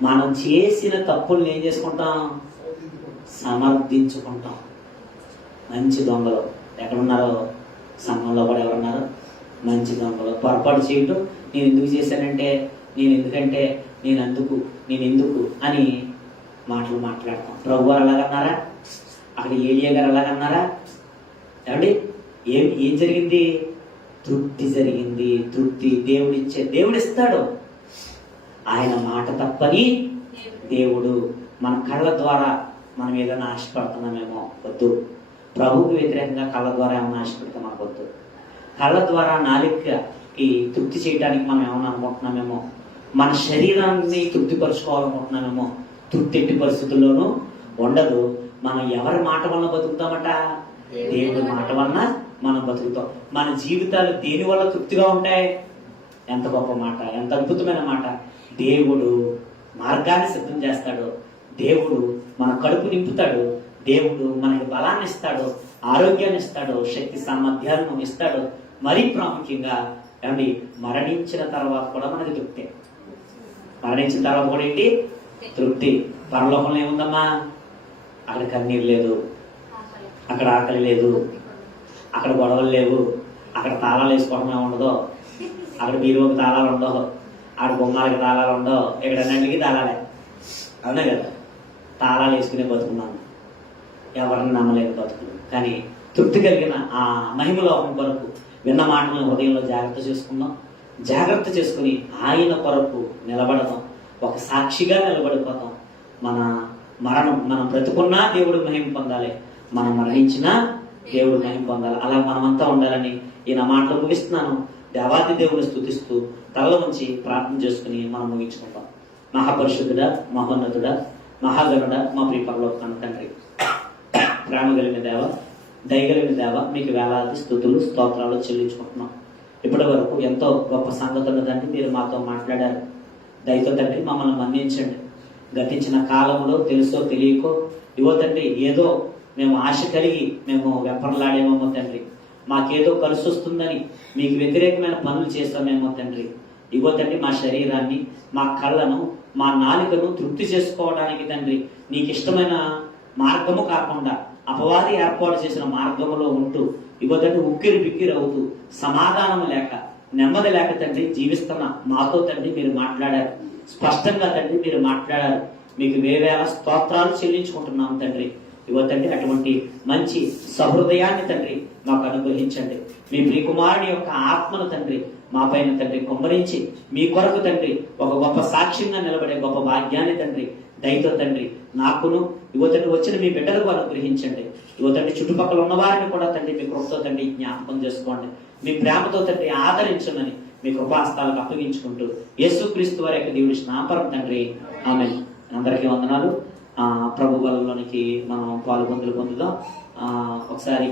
మనం చేసిన తప్పుల్ని ఏం చేసుకుంటాం? సమర్థించుకుంటాం. మంచి దొంగలు ఎక్కడున్నారో సంఘంలో కూడా ఎవరున్నారు? మంచి దొంగలు. పొరపాటు చేయటం, నేను ఎందుకు చేశానంటే, నేను ఎందుకు అని మాటలు మాట్లాడతాం. ప్రభు గారు అలాగన్నారా? అక్కడ ఏలియా గారు అలాగన్నారా? ఏమండి ఏం జరిగింది? తృప్తి జరిగింది. తృప్తి దేవుడిస్తాడు. ఆయన మాట తప్పని దేవుడు. మన కళ్ళ ద్వారా మనం ఏదైనా ఆశపడుతున్నామేమో వద్దు. ప్రభువుకి వ్యతిరేకంగా కళ్ళ ద్వారా ఏమైనా ఆశపడితే మనకు వద్దు. కళ్ళ ద్వారా నాలుకకి తృప్తి చేయడానికి మనం ఏమైనా అనుకుంటున్నామేమో, మన శరీరాన్ని తృప్తిపరుచుకోవాలనుకుంటున్నామేమో. తృప్తి ఎట్టి పరిస్థితుల్లోనూ ఉండదు. మనం ఎవరి మాట వలన బతుకుతామట? దేవుడి మాట వలన మనం బతుకుతాం. మన జీవితాలు దేని వల్ల తృప్తిగా ఉంటాయి? ఎంత గొప్ప మాట, ఎంత అద్భుతమైన మాట. దేవుడు మార్గాన్ని సిద్ధం చేస్తాడు. దేవుడు మన కడుపు నింపుతాడు. దేవుడు మనకి బలాన్ని ఇస్తాడు, ఆరోగ్యాన్ని ఇస్తాడు, శక్తి సామర్థ్యాలను ఇస్తాడు. మరీ ప్రాముఖ్యంగా ఏమండి, మరణించిన తర్వాత కూడా మనకి తృప్తి. మరణించిన తర్వాత కూడా ఏంటి? తృప్తి. పరలోకంలో ఏముందమ్మా? అక్కడ కన్నీరు లేదు, అక్కడ ఆకలి లేదు, అక్కడ గొడవలు లేవు, అక్కడ తాళాలు వేసుకోవడమే ఉండదు, అక్కడ బీరువుకి తాళాలు ఉండవు, అక్కడ బొమ్మలకి తాళాలు ఉండవు. ఇక్కడ అన్నింటికి తాళాలే. అవునా కదా? తాళాలు వేసుకునే బతుకున్నాను, ఎవరిని నమ్మలేని బతుకులు. కానీ తృప్తి కలిగిన ఆ మహిమలోకం కొరకు విన్న మాటలను హృదయంలో జాగ్రత్త చేసుకుని ఆయన కొరకు నిలబడతాం. ఒక సాక్షిగా నిలబడిపోతాం. మనం బ్రతుకున్నా దేవుడు మహిమ పొందాలి, మనం మరణించినా దేవుడు మహిమ పొందాలి. అలా మనమంతా ఉండాలని ఈయన మాటలు ముగిస్తున్నాను. దేవాది దేవుని స్తుతిస్తూ తల ఉంచి ప్రార్థన చేసుకుని మనం ముగించుకుంటాం. మహాపరిశుద్ధుడా, మహోన్నతుడా, మహాగణుడా, మా ప్రియ పరలోక తండ్రి, ప్రేమ కలిగిన దేవ, దయగలిగిన దేవ, మీకు వేలాది స్తుతులు స్తోత్రాలు చెల్లించుకుంటున్నాం. ఇప్పటి వరకు ఎంతో గొప్ప సంగతులు తండ్రి మీరు మాతో మాట్లాడారు. దయతో తండ్రి మమ్మల్ని మన్నించండి. గతించిన కాలంలో తెలుసో తెలియకో ఇవో తండ్రి ఏదో మేము ఆశ కలిగి మేము వెంపర్లాడేమేమో తండ్రి, మాకేదో కలిసి వస్తుందని మీకు వ్యతిరేకమైన పనులు చేస్తామేమో తండ్రి. ఇవో తండ్రి మా శరీరాన్ని, మా కళ్ళను, మా నాలుకను తృప్తి చేసుకోవడానికి తండ్రి నీకు ఇష్టమైన మార్గము కాకుండా అపవాది ఏర్పాటు చేసిన మార్గంలో ఉంటూ ఇగో తండ్రి ఉక్కిరి బిక్కిరి అవుతూ సమాధానం లేక నెమ్మది లేక తండ్రి జీవిస్తున్న మాతో తండ్రి మీరు మాట్లాడారు. స్పష్టంగా తండ్రి మీరు మాట్లాడారు. మీకు వేవేల స్తోత్రాలు చెల్లించుకుంటున్నాం తండ్రి. ఇగో తండ్రి అటువంటి మంచి సహృదయాన్ని తండ్రి మాకు అనుగ్రహించండి. మీ ప్రియకుమారుని యొక్క ఆత్మను తండ్రి మా పైన తండ్రి కుమ్మరించి మీ కొరకు తండ్రి ఒక గొప్ప సాక్ష్యంగా నిలబడే గొప్ప భాగ్యాన్ని తండ్రి దయతో తండ్రి నాకును ఇగో తండ్రి వచ్చిన మీ బిడ్డలకు అనుగ్రహించండి. ఇగో తండ్రి చుట్టుపక్కల ఉన్న వారిని కూడా తండ్రి మీ కృపతో తండ్రి జ్ఞాపకం చేసుకోండి. మీ ప్రేమతో తండ్రి ఆదరించమని మీ కృపాస్తాలకు అప్పగించుకుంటూ యేసుక్రీస్తు వారి యొక్క దేవుడి నామమున తండ్రి ఆమేన్. అందరికీ వందనాలు. ప్రభు బలంలోనికి మనం పొందుదాం. ఒకసారి